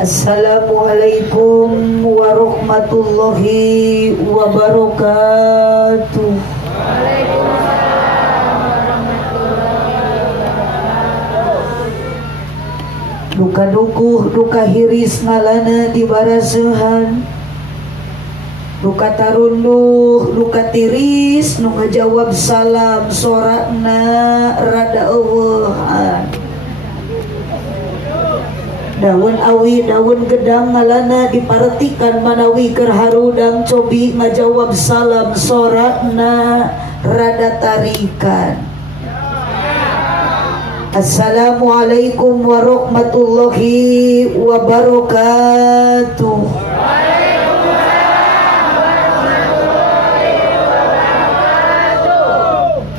Assalamualaikum warahmatullahi wabarakatuh. Duka dukuh, duka hiris ngalana dibarasehan, duka tarunduh, duka tiris nu ngajawab salam sorakna rada eueuhan. Daun awi, daun gedang ngalana diparetikan manawi keur harudang cobi ngajawab salam sorakna rada tarikan. Assalamualaikum warahmatullahi wabarakatuh.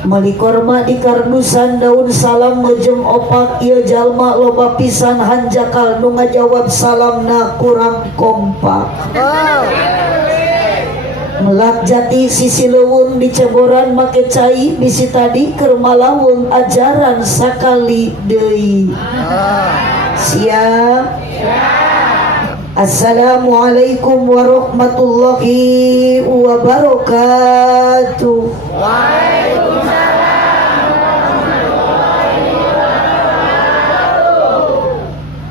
Malikorma di kardusan daun salam mejeng opak ieu jalma loba pisan hanjakal nu ngajawab salamna kurang kompak. Melak jati sisi leuweung di ceboran make cai bisi tadi keur malawung ajaran sakali deui. Siap? Assalamualaikum warahmatullahi wabarakatuh.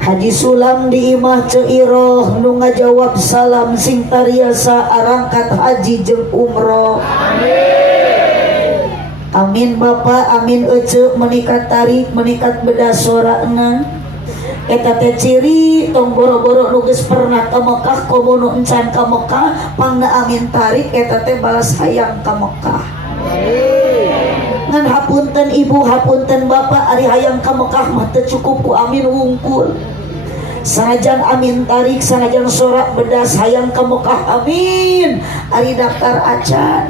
Haji Sulam di imah Ceiroh nu ngajawab salam sing tariasa arangkat haji jeung umroh. Amin. Amin Bapak, amin ece menikat tarik menikat bedas sorakna. Eta teh ciri tong boro-boro nu geus pernah ka Mekah komo nu encan ka Mekah pangna amin tarik eta teh balas hayang ka Mekah. Amin. Ngan hapunten ibu hapunten bapak ari hayang ka Mekah mah teu cukup ku amin wungkul. Sanajan amin tarik, sanajan sorak bedas hayang ka Mekah amin. Ari daftar acan.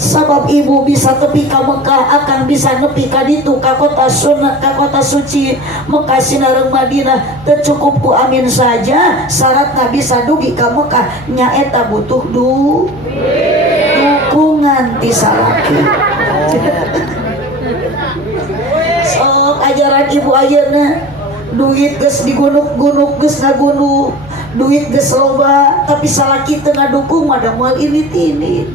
Sabab ibu bisa tepi ka Mekah akan bisa nepi ka ditu ka kota sunnah ka kota suci Mekah Sinareung Madinah teu cukup ku amin saja. Syaratna bisa dugi ka Mekah nyaeta butuh dukungan ti salaki. Sok ajaran ibu ayeuna duit geus digunuk-gunuk geus ngagunuk, duit geus loba tapi salaki teu ngadukung mada moal ini.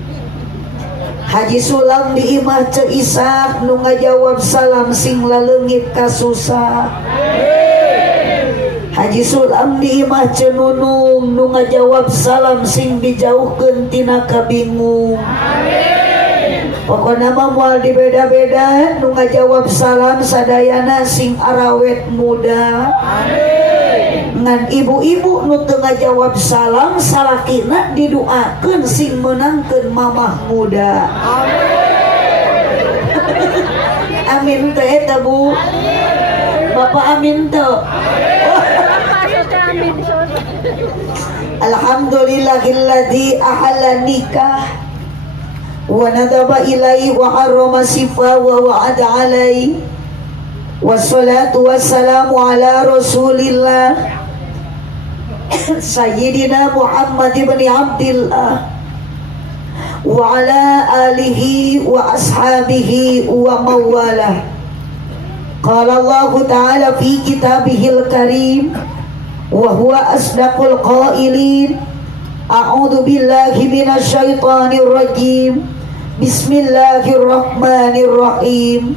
Haji Sulam di imah Ceisak nu ngajawab salam sing laleungit kasusah. Haji Sulam di imah Cenunung nu ngajawab salam sing dijauhkeun tina kabingung. Pokona mah moal dibeda-beda nu ngajawab salam sadayana sing arawet muda. Amin. Ngan ibu-ibu nu teu ngajawab salam salakina didoakeun sing meunangkeun mamah muda. Amin. Amin teh eta Bu. Bapak amin teh. Alhamdulillahilladzi ahalla nikah wa nadaba ilai wa harrama sifa wa wa'ada alai wassalatu wassalamu ala rasulillah sayyidina Muhammad ibn Abdillah wa ala alihi wa ashabihi wa mawalah. Qala Allah ta'ala fi kitabihil karim wa huwa asdaqul qailin. A'udzu billahi minasy syaithanir rajim. Bismillahirrahmanirrahim.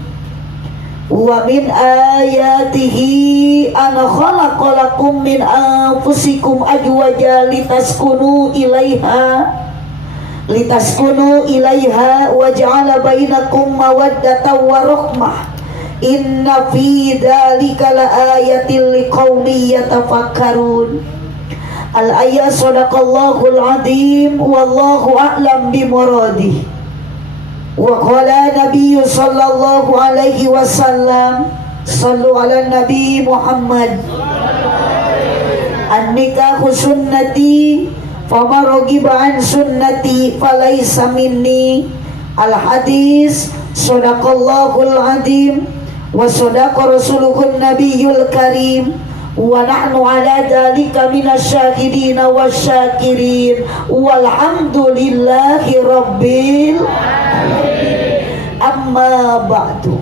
Wa min ayatihi an khalaqalakum min anfusikum azwajan litaskunu ilaiha wa ja'ala bainakum mawaddatan wa rahmah. Inna fi dzalika laayatil liqaumin yatafakkarun. Al-ayat sadaqallahul azim wallahu a'lam bimuradih. Wa qala nabiyyu sallallahu alaihi wasallam sallu ala nabi Muhammad an-nikahu sunnati faman raghiba an sunnati falaysa minni. Al-hadis sadaqallahul azim wa sadaqa rasuluhun nabiyyul karim wa nahnu ala dzalika minasyahidin wasyakirin walhamdulillahi rabbil alamin. Amma ba'du.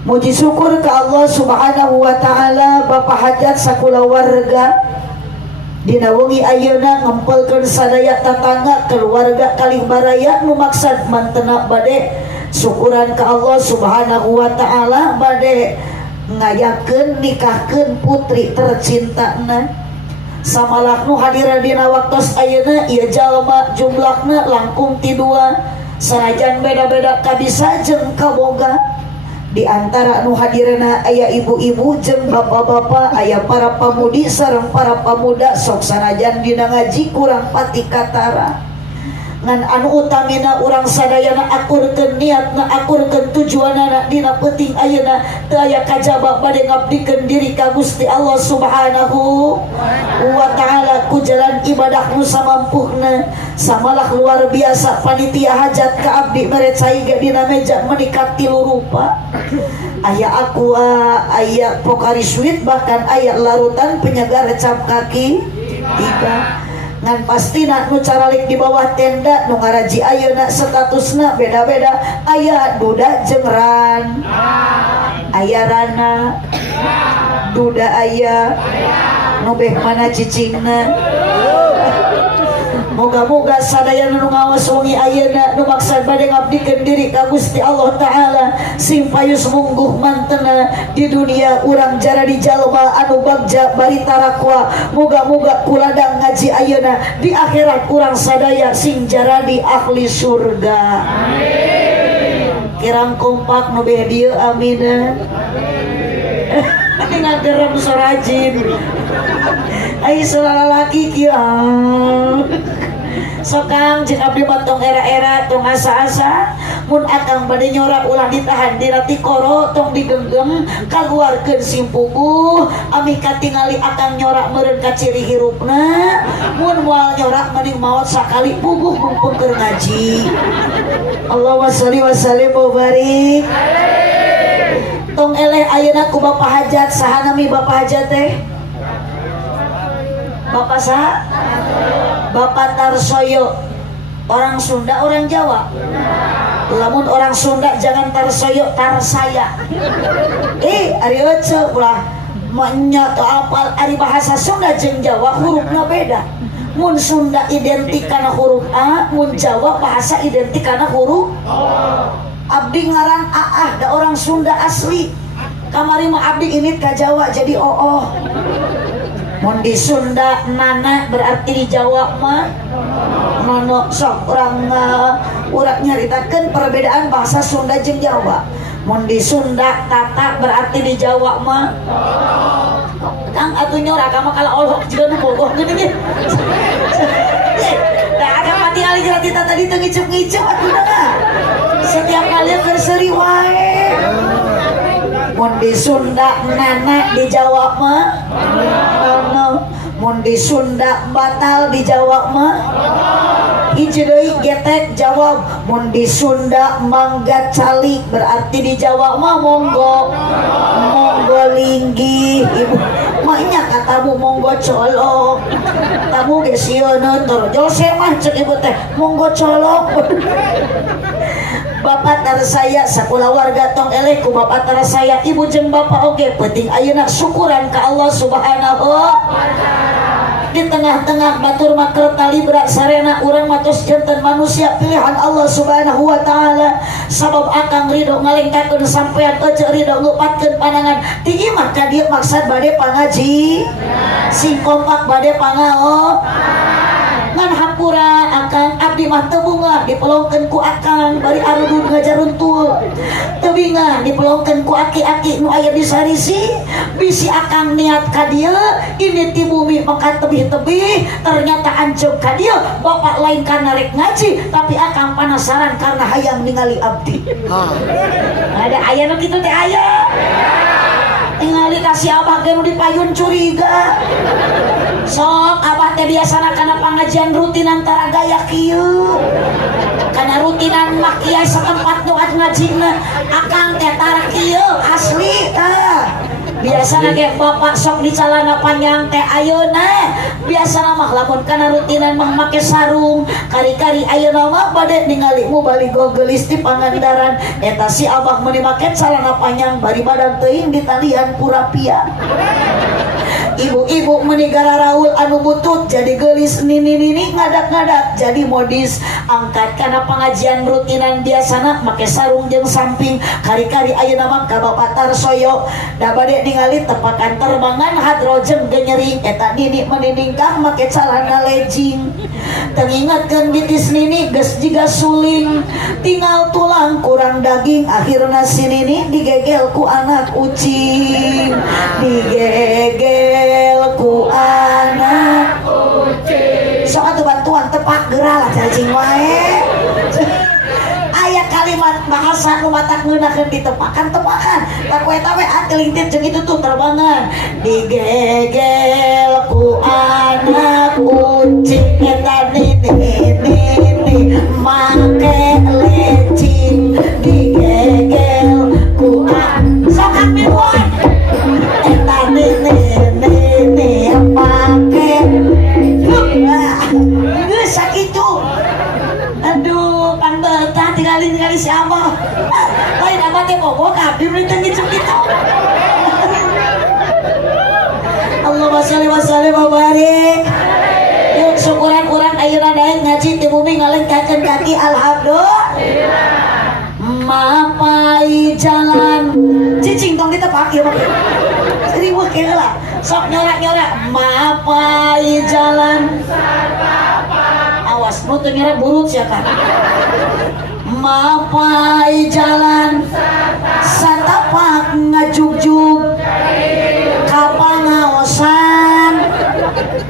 Muji syukur ke Allah Subhanahu wa ta'ala. Bapak hajat sakula warga dina wengi ayeuna ngempelkeun sadaya tatangga keluarga kalih baraya nu maksad mantena bade syukuran ke Allah Subhanahu wa ta'ala bade ngayakeun nikahkeun putri tercintana. Samalah nu hadiran dina waktos ayeuna ieu jalma jumlahna langkung ti 2 sanajan beda-beda kabisa jeung kaboga. Di antara nu hadirna aya ibu-ibu jeung bapak-bapak, aya para pamudi sareng para pamuda sok sanajan dina ngaji kurang pati katara. Ngan anu utamina urang sadayana akurkeun niatna, akurkeun tujuanna dina peuting ayeuna teu aya kajaba bade ngabdikeun diri ka Gusti Allah Subhanahu wa ta'ala ku jalan ibadah nu samampuhna. Samalah luar biasa panitia hajat ka abdi mere caiga dina meja menikah 3 rupa. Aya aqua, aya pokari sweet, bahkan aya larutan penyegar cap kaki 3. Ngan pastina nu caralik di bawah tenda nu ngaraji ayeuna statusna beda-beda. Aya duda jeung ran, aya rana, duda aya nu beh mana cicingna. Moga-moga sadayana nu ngawas wengi ayeuna nu maksad bade ngabdikeun diri ka Gusti Allah taala sing payus mungguh mantena di dunia urang jara di jalma anu bagja bari tarakwa. Moga-moga kuladang ngaji ayeuna di akhirat urang sadaya sing jara di ahli surga. Amin. Kirang kompak nu beh dieu amin. Ini ngagerem sorajin. Ai salalaki kieu. Sokang jika abdi matong era-era tong asa-asa mun akang bade nyora ulah ditahan dina tikoro tong digenggam kaluarkeun simpuguh amih katingali akang nyora meureun ka ciri hirupna mun moal nyora mending maot sakali puguh mumpung keur ngaji. Allahumma sholli wa sallim wa barik. Tong eleh ayeuna ku bapak hajat saha nami bapak hajat teh? Bapak saha? Bapak Tarsoyo. Orang Sunda, orang Jawa. Lamun orang Sunda jangan Tarsoyo, Tarsaya. Ari ece ulah nya teu apal ari bahasa Sunda jeung Jawa hurufna beda. Mun Sunda identik kana huruf A, mun Jawa bahasa identik kana huruf O. Abdi ngaran Aah, da orang Sunda asli. Kamari mah abdi init ka Jawa jadi Oo. Mun di Sunda nana berarti di Jawa mah nono. Sok urang nyaritakeun perbedaan bahasa Sunda jeung Jawa. Mun di Sunda tata berarti di Jawa mah kang atuh nyora ka mah kala olok jiga nu bogoh geuning ge. Da ada mati ali jeung tata di teu ngicep-ngicep atuh da. Setiap kali keur seuri wae. Mun di Sunda nana di Jawa mah nono. Mun di Sunda batal di Jawa mah hiji deui getek jawab. Mun di Sunda mangga calik berarti di Jawa mah monggo. Monggo linggih ibu mahnya katamu monggo colok. Tamu ge sieun torjol mah cek ibu teh monggo colok. Bapak Tarsaya sakula warga tong eleh ku Bapak Tarsaya ibu jeung bapak oge penting ayeuna syukuran ka Allah Subhanahu wa ta'ala. Di tengah-tengah batur maker tali berat sarena urang matos janten manusia pilihan Allah Subhanahu wa ta'ala. Sabab akang ridho ngalengkakeun sampean ece ridho ngupatkeun pandangan ti imah ka dieu maksad bade pangaji sing kompak bade pangaos. Ngan hampura akang abdi mah teu bunga dipelongkeun ku akang bari arudun ngajaruntul. Teu bingah dipelongkeun ku aki-aki nu aya di sarisi. Bisi akang niat ka dieu ini ti bumi mangkat tebih-tebih ternyata anjeun ka dieu bapak lain karena rek ngaji tapi akang penasaran karena hayang ningali abdi. Ada aya nu kitu teh aya. Tingali kasih abah ge nu dipayun curiga. Sok abah teh biasana kana pangajian rutin antara gaya kieu. Kana rutinan mah kiai satempat nu ngajina akang teh tara kieu asli tah. biasa nage bapak sok di celana panjang teh ayeuna biasa mah lamun kana rutinan mah make sarung kari-kari ayeuna mah bade ningali mu bali gogelis di Pangandaran eta si abah meuni make celana panjang bari badan teuing di talian purapia ibu-ibu menigara Raul anu butut jadi gelis nini ngadak-ngadak jadi modis angkat karena pengajian rutinan biasana make sarung jeung samping kari-kari ayeuna mah ka Bapak Tarsoyo da bade ningali tepakan terbangan hadrojem genyering eta nini meniningkang make celana legging tengingatkeun bitis nini geus jiga suling tinggal tulang kurang daging akhirna si nini digegel ku anak ucing digegel ku anak ucing sok atuh bantuan tepak geura lah cacing wae aya kalimat bahasa nu matak ngeunakeun ditepakan tak we eta we atelingtit jeung itu tuh terbangan digegel ku anak ucing eta nini make lecing digegel ku anak sok ambil eta nini pake geus sakitu aduh pan betah tinggalin siapa lain abah teh bobo kabeh beli teh gitu Allahumma sholli wa sallim wa barik yuk syukuran urang ayeuna daek ngaji ti bumi ngalengkakeun kaki alhamdulillah mapai jalan cicing tong ditepak ieu mah riweuh kira lah sok nyorak-nyorak mapai jalan awas nu teu nyorak burut sia kan mapai jalan satapak ngajugjug kapangaosan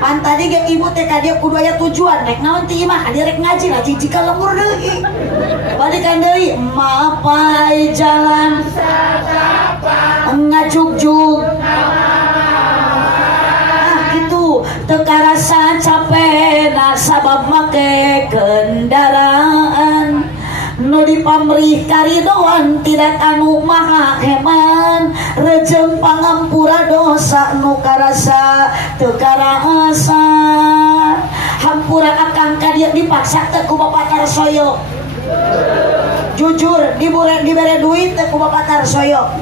pan tadi ge ibu teh ka dieu kudu aya tujuan rek naon ti imah ka dieu rek ngaji lah jika lembur deui balikan deui mapai jalan ngajugjug gitu teu karasa capena sabab make kendaraan nu dipamrih karidoan tidak anu maha heman rejeng pangampura dosa nu karasa teu karasa hampura akang ka dieu dipaksa teu ku Bapak Tarsoyo jujur dibere duit teu ku Bapak Tarsoyo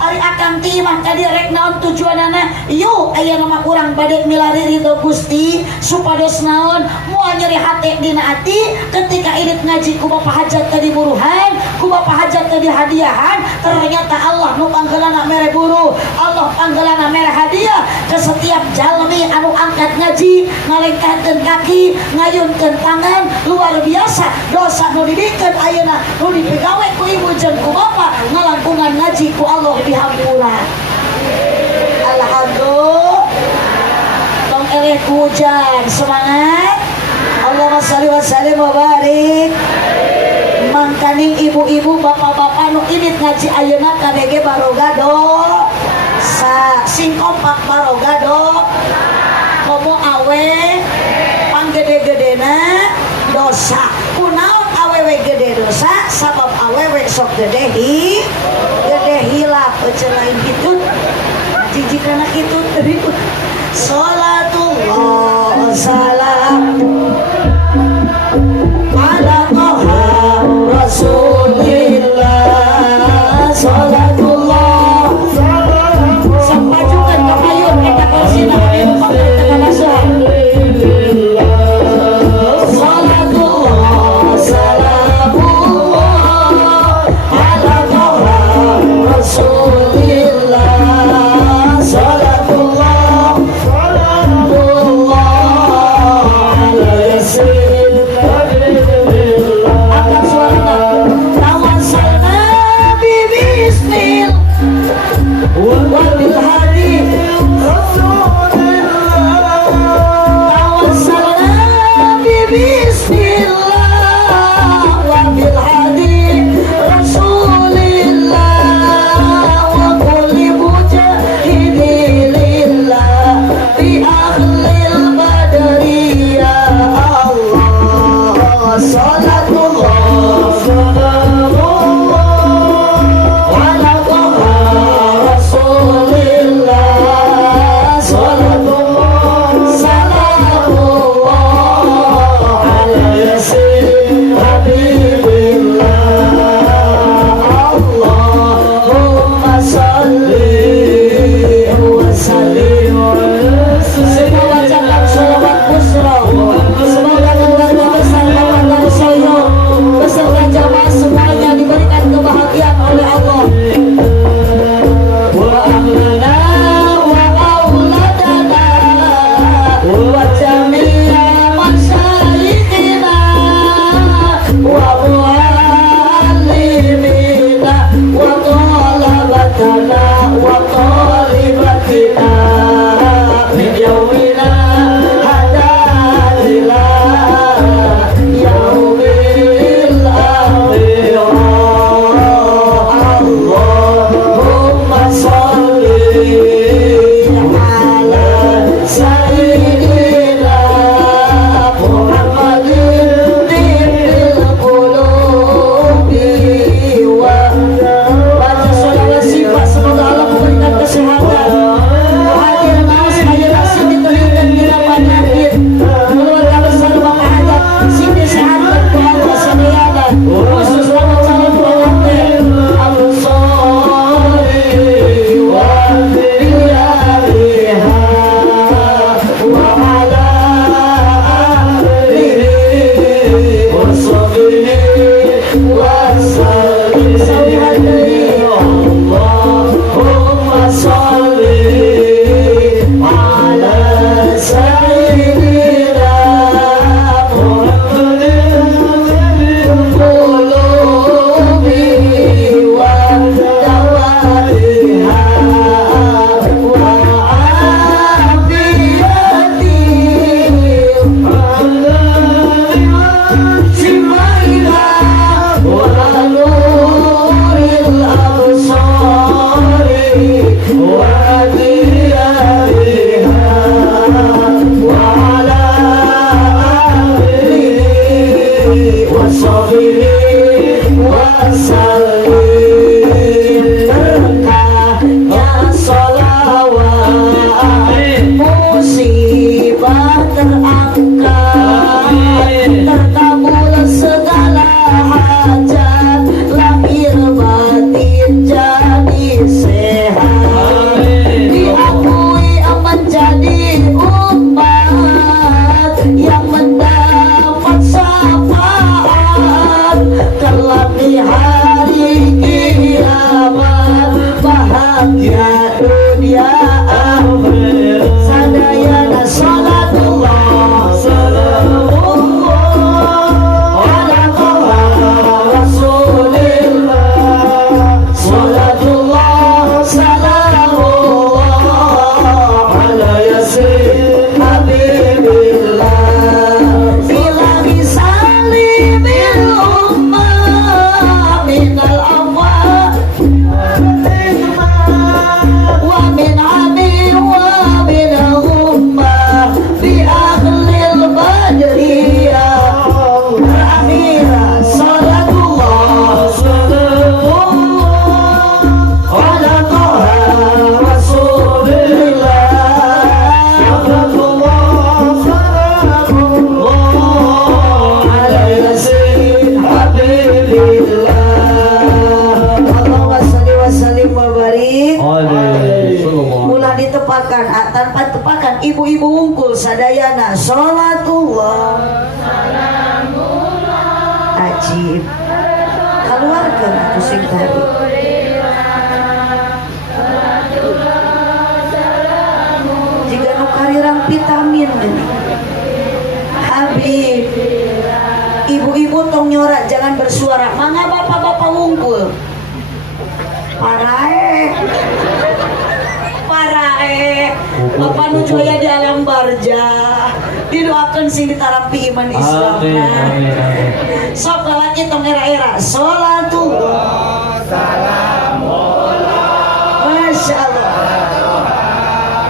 ari akang ti imah ka dieu rek naon tujuanana yuk aya nama urang bade milari ridho Gusti supados naon moal nyeri hate dina ati ketika idit ngaji ku Bapak hajat tadi buruhan ku Bapak hajat tadi hadiahan ternyata Allah nu panggeulana mere guru Allah panggeulana mere hadiah ke setiap jalmi anu angkat ngaji ngalengkahkeun kaki ngayunkeun tangan luar biasa dosa nu dibikeun ayeuna nu dipegawe ku ibu jeung ku bapak ngalangkungan ngaji ku Allah dihampura alhamdulillah tong eleh hujan semangat Allahumma sholli wa sallim wa barik mangkaning ibu-ibu bapak-bapak nu idit ngaji ayeuna KBG barogado sa sing kompak barogado komo awe panggede-gedena dosa kunaon awewe gede dosa sabab awewe sok gede hilap ecen lain kitu jijikana kitu ribut salatullah salam ala toha rasulillah salatullah sampai juga kepayun kita kosina ibu pakai tekan asal salatullah salamullah ala toha rasulillah salatullah salamullah Musibah terangkat, terkabul segala hajat, lahir batin jadi sehat, diakui menjadi umat yang mendapat syafaat kelak di hari kiamat, bahagia dunia akhirat. Sadayana salatullah salamullah ala rasulillah, salatullah salamullah ala yasin habibillah, ilahi salimil ummah minal amwat wa min ami wa min ummah bi ahlil badriyah amira salatullah salamullah ala rasulillah, salatullah salamullah ala yasin habibillah. Allahumma shalli wa sallim wa barik. Mula ditepakan tanpa tepakan ibu-ibu wungkul sadayana salatullah ajib keluarga pusing tadi jika nu karirang vitamin gini Habib ibu-ibu tong nyorak jangan bersuara mangga bapak-bapak wungkul parae Bapak nuju aya di alam barja didoakan sing ditarampi iman Islam. Sok lalaki tong era-era salatullah salamullah Masya Allah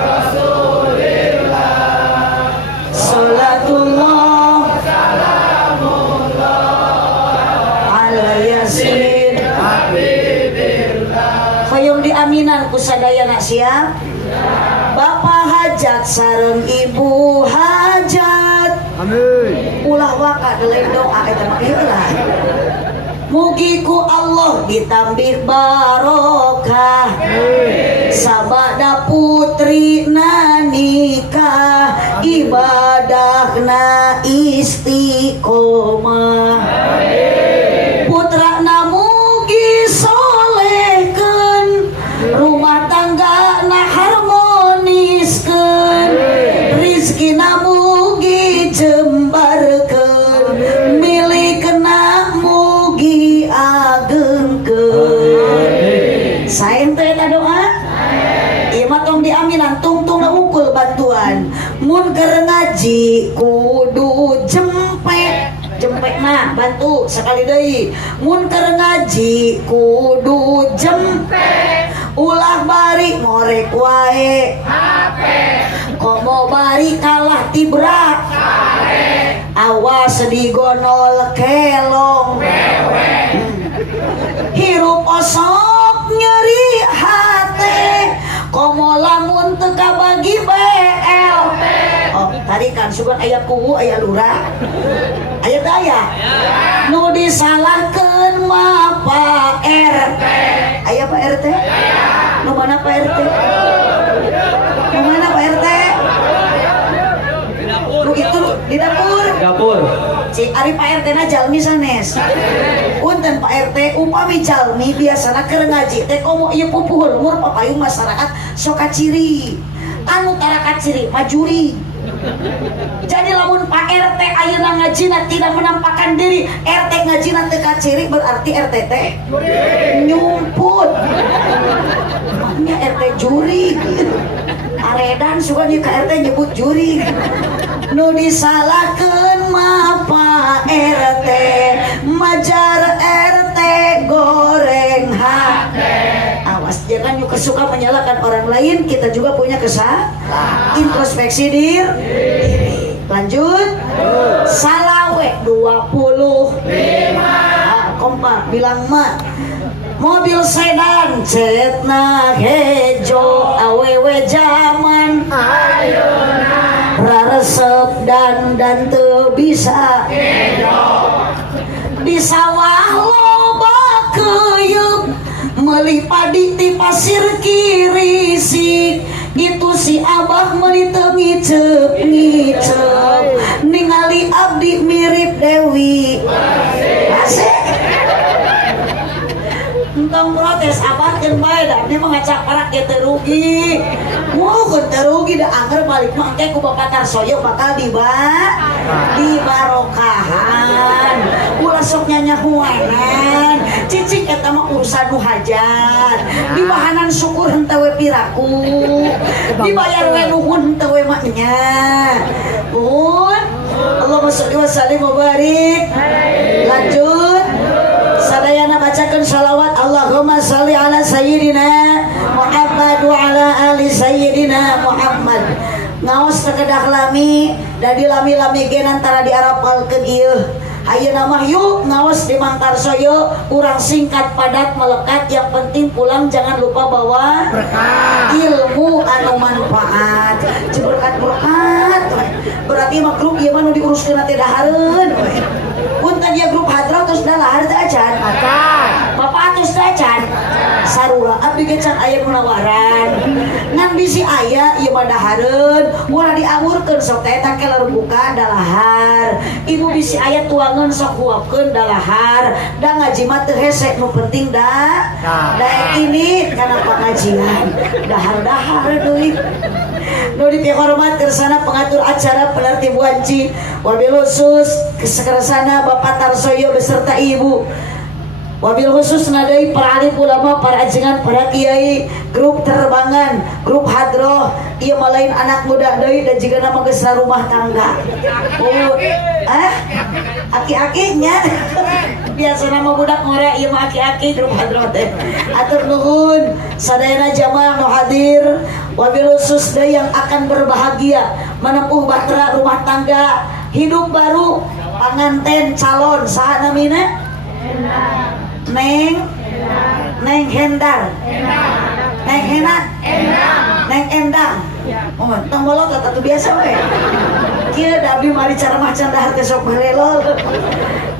Rasulillah, salatullah salamullah ala yasin habibillah. Hayong diaminan ku sadayana siap Bapak hajat sareng ibu hajat amin ulah waka deleng doa eta mah ieulah mugi ku Allah ditambih barokah sabada putrina nikah ibadahna istiqomah putrana mugi solehkeun rumah tangga na harmoniskeun rizkina mugi jembarkeun milikna mugi agengkeun saen teh eta doa ieu mah tong diaminan tungtung wungkul bantuan mun keur ngaji kudu jempek nah bantu sekali deui mun keur ngaji kudu jempek ulah bari ngorek wae HP komo bari kalah tibrak awas digonol kelong hirup osok nyeri hate komo lamun teu kabagi BL oh tadi kan sugan aya kuwu aya lurah aya daya nu disalahkeun mah Pak RT aya Pak RT nu mana Pak RT nu mana Pak RT nu itu di dapur si ari Pak RT na jalmi sanes punten Pak RT upami jalmi biasana keur ngaji teh komo ieu pupuhul mur papayung masyarakat sok kaciri anu tara kaciri majuri jadi lamun Pak RT ayeuna ngajina tidak menampakkan diri RT ngajina teu kaciri berarti RT teh nyumput maknya RT juri aredan suka di RT nyebut juri nu disalahkeun mah Pak RT majar RT goreng hate Mas, jangan juga suka menyalahkan orang lain, kita juga punya kesalahan. Introspeksi diri. Lanjut. Salawe 25. Kompak bilang mak. Mobil sedan cetna hejo awewe zaman ayeuna raresep dan teu bisa hejo di sawah loba keuyeup meuli padi ti pasir kirisik itu si abah meuli teu ngicep ningali abdi mirip Dewi asik. Entong protes abad kan bae da abdi mah ngacak parak ge teu rugi. Mun teu rugi da anger balik mah engke ku Bapak Tarsoyo bakal dibarokahan. Ulah sok nyanyahuanan. Cicing eta mah urusan nu hajat. Dibahanan syukur henteu we piraku. Dibayar we nuhun henteu we mah nya. Pun Allahumma sholli wa sallim wa barik. Lanjut. Sadayana bacakan salawat Allahumma salli ala sayyidina Muhammad wa ala ali sayyidina Muhammad. Ngaos kekedah lami dadi lami-lami gen antara diarapalkeun ieu. Ayeuna mah yuk ngaos di Mang Tarsoyo urang singkat padat melekat, yang penting pulang jangan lupa bawa berkah ilmu anu manfaat. Berkat berarti mah grup ieu mah nu diuruskeun teh dahareun. Punten dia grup hadrah terus dahar teh acan. Bapak terus teh acan. Sarua abdi ge can aya munawaran. Ngan bisi aya ieu mah dahareun, ulah diamurkeun sok teh eta keler buka dalahar. Ibu bisi aya tuangan sok huapkeun dalahar. Da ngaji mah teu hese, nu penting da ini kana pengajian. Dahar-dahar deui. Nu dihormat kersana pengatur acara penertib wanci, wabil khusus kersana Bapak Tarsoyo beserta Ibu. Wabil khusus nadai para alim ulama, para ajengan, para kiai, grup terbangan, grup hadroh, ieu mah lain anak muda deui dan jiga nama geus rumah tangga. Aki-akinya biasa nama budak ngore ieu mah aki-aki grup hadroh teh. Atur nuhun sadayana jamaah nu hadir. Wabil khusus deui yang akan berbahagia menempuh bahtera rumah tangga, hidup baru, panganten calon saha namina? Neng Hendar, Neng Henat, Neng Endang. Oh, tong bolot atuh biasa we. Kieu da abdi mari cara macan dahar teh sok balelol.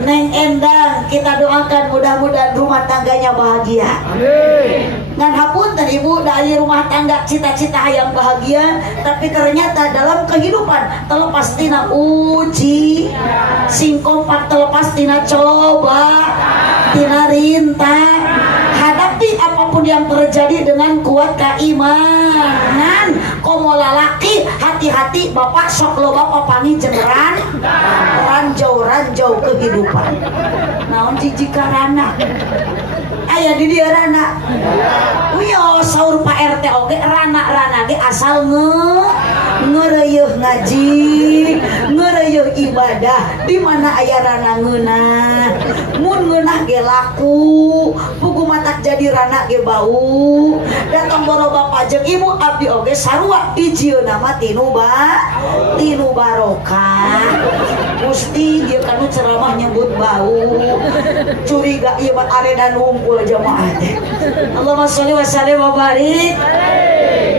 Neng Endang, kita doakan mudah-mudahan rumah tangganya bahagia. Amin. Ngan hapunten Ibu, da aya rumah tangga cita-cita hayang bahagia, tapi ternyata dalam kehidupan terlepas tina uji, sing kompak terlepas tina coba, tina rintang. Hadapi apapun yang terjadi dengan kuat keimanan. Komo lalaki hati-hati, bapak sok lo bapak pangi jenderan ranjau kehidupan. Naon jijik karana aya di dia rana. Uyo saur Pak RT oge rana ge asal ngeureuh ngaji, ngeureuh ibadah. Di mana aya rana ngeunah, mun ngeunah ge laku, pugu matak jadi rana ge bau. Datang boro bapak jeung ibu abdi oge sarua dijieuna mah tinu barokah. Gusti ieu kanu ceramah nyebut bau. Curiga ieu mah areda ngumpul jamaah teh. Allahumma sholli wa sallim wa barik.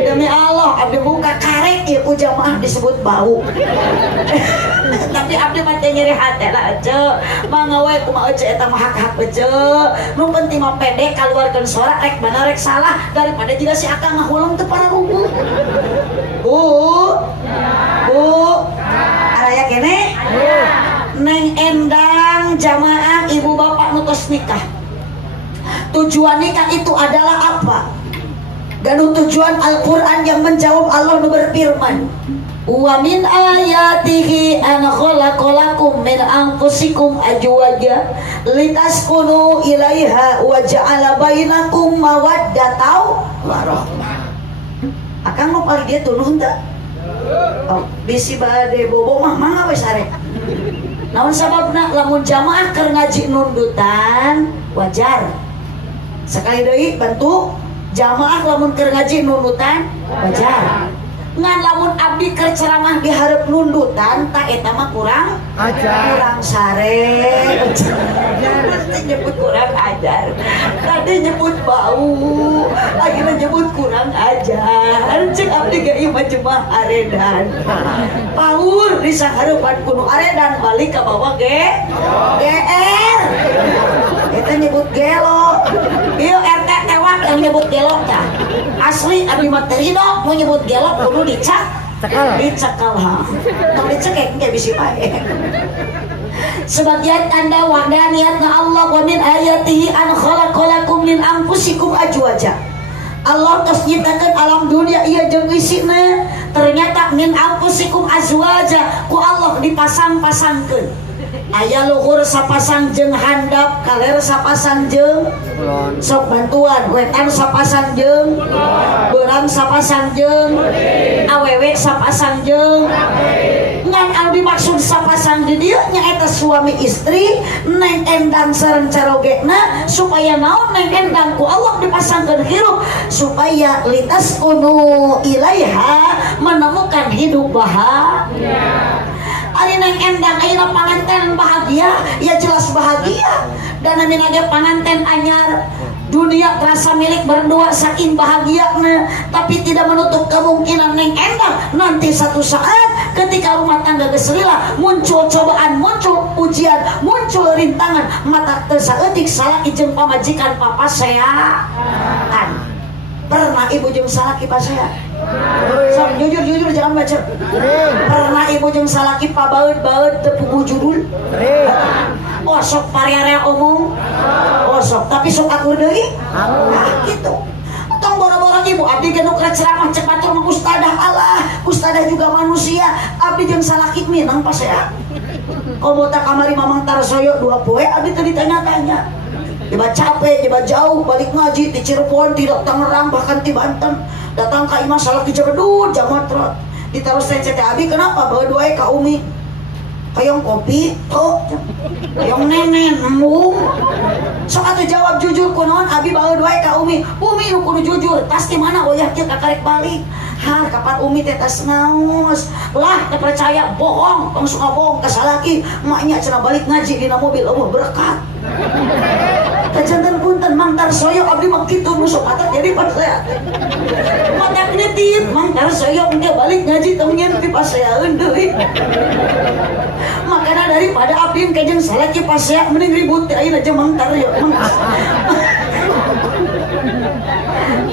Demi Allah abdi buka karek ieu ku jamaah disebut bau. Tapi abdi mah teh nyeri hate lah ce. Mangga we kumaha ce eta mah hak-hak ce. Nu penting mah pede kaluarkeun sorak rek bener rek salah daripada jiga si akang ngahulang teu para rubuh. Bu. Araya kene? Neng Endang jamaah ibu bapak nutus nikah. Tujuan nikah itu adalah apa? Dan tujuan Al-Quran yang menjawab Allah berfirman, wa min ayatihi an khalaqalakum min anfusikum azwaja litaskunu ilaiha wa ja'ala bainakum mawaddatan wa rahmah. Akang nu paling dia tunuh teu? Oh, bisi bade bobo mah mangga we sare. Naon sababna lamun jamaah keur ngaji nundutan wajar. Sekali deui bantu jamaah lamun keur ngaji nunutan wajar. Ngan lamun abdi keur ceramah dihareup nundutan tak eta mah kurang ajar, kurang sare. Nyebut kurang ajar, tadi nyebut bau, akhirnya nyebut kurang ajar. Cek abdi ge ieu mah jemaah aredan. Paur di sahareupan kuno aredan balik ka bawah GR. Eta nyebut gelo. Ieu RT tewak yang nyebut gelo tah. Asli abdi mah terido mau nyebut gelo kudu dicekal ha. Tong dicekek ge bisi bae. Sebagian anda wahdaniyatna Allah wa min ayatihi an khalaqalakum min anfusikum azwaja. Allah tos nyiptakeun alam dunia ieu jeung isina, ternyata min anfusikum azwaja ku Allah dipasang-pasangkeun. Aya luhur sapasang jeung handap, kaler sapasang jeung sok bantuan, wetan sapasang jeung beurang sapasang jeung awewe sapasang jeung ngan anu dimaksud sapasang di dieu nyaeta suami istri neng endang sareng carogena supaya naon neng endang ku Allah dipasangkeun hirup supaya litas unu ilaiha menemukan hidup bahagia. Ari neng endang ayeuna panganten bahagia, ya jelas bahagia. Dan amin age panganten anyar, dunia terasa milik berdua saking bahagiana, tapi tidak menutup kemungkinan neng endang nanti satu saat ketika rumah tangga geus muncul cobaan, muncul ujian, muncul rintangan, mata teu saeutik salaki jeung pamajikan papaseaan. Pernah ibu jeung salaki pasea? Sok jujur jangan baca. Pernah ibu jeung salaki pabaeud-baeud teu puguh judul? Oh sok parearea omong. Oh sok tapi sok akur deui. Nah gitu. Tong boro-boro ibu abdi ge nu keur ceramah cek batur mah ustadah Allah, ustadah juga manusia. Abdi jeung salaki minang pasea. Komo tak kamari mamang tarsoyo 2 poe abdi teu ditanya-tanya. Tiba capek, tiba jauh, balik ngaji di Cirebon, tidak Tangerang, bahkan di Banten. Datang ke imah salah di Cirebon, jamatrat. Ditaruh saya abi kenapa? Bawa doa ke Umi. Kayong kopi, oh, kayong nenen, embung. Sok atuh jawab jujur kunaon, abi bawa doa ke Umi. Umi nu kudu jujur, tas di mana? Oh ya, kieu kakarek balik. Ha, kapan Umi teh tas naos. Lah, teu percaya bohong, tong suka bohong ka salaki. Maknya cenah balik ngaji dina mobil umur berkat. Kajanten punten Mang Tarsoyo abdi mah kitu nu sok atat jadi pasea. Mata kredit Mang Tarsoyo engke balik ngaji tong nyen ti paseaeun deui. Makana daripada abdi ke jeung salaki pasea mending ribut teh ayeuna jeung Mang Tarsoyo.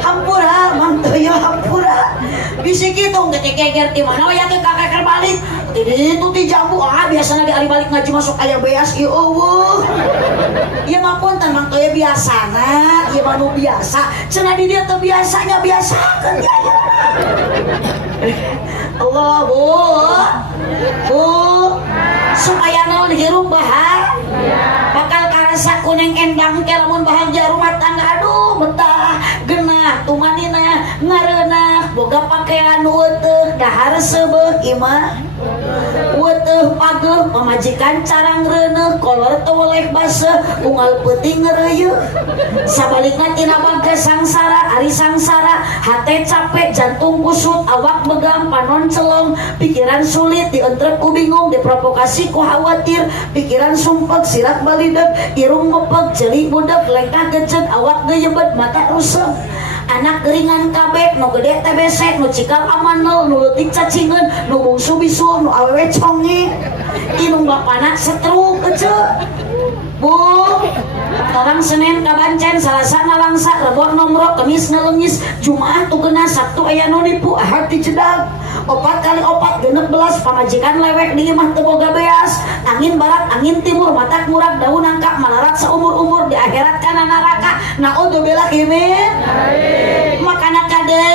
Hampura Mang Tarsoyo hampura. Bisi kitu geger ti mana we teh kakeker balik. Di itu ti jambu biasana di ari balik ngaji masuk aya beas ieu eueuh. Ieu mah punten Mang Toyo biasana, ieu mah nu biasa. Cenah di dieu teu biasanya biasakeun ya. Allah Bu. Supaya naon hirup bahagia. Bakal karasa kuneng endang ke lamun bahagia rumah tangga aduh betah, genah, tumanina, ngareunah, boga pakaian weuteuk, dahar seubeuh imah. Weuteuk pageuh pamajikan carang reuneuh, kolor teu weleh baseuh, unggal peuting ngeureuyeuk. Sabalikna tina baga sangsara, ari sangsara, hate capek, jantung kusut, awak begang, panon celong, pikiran sulit, dientrep ku bingung, diprovokasi ku khawatir, pikiran sumpek, sirat balideg, irung mepeg, jeli budak, lengkah gecet, awak geyebet, mata rusem. Anak geringan kabeh, nu gede TBC, nu cikal amanel, nu leutik cacingeun, nu bungsu bisul, nu awewe conge, inung bapana setruk keceu. Bu, orang Senin kabancen, Salasa nalangsa, Rebo nomrok, Kamis nalengis, Jumaah tugeuna, Sabtu aya nu nipu, Ahad dicedag. 4 kali 4 16 pamajikan lewek di imah teu boga beas, angin barat angin timur matak murag daun angka malarat seumur-umur di akhirat kana neraka. Naudzubillah min. Makana kade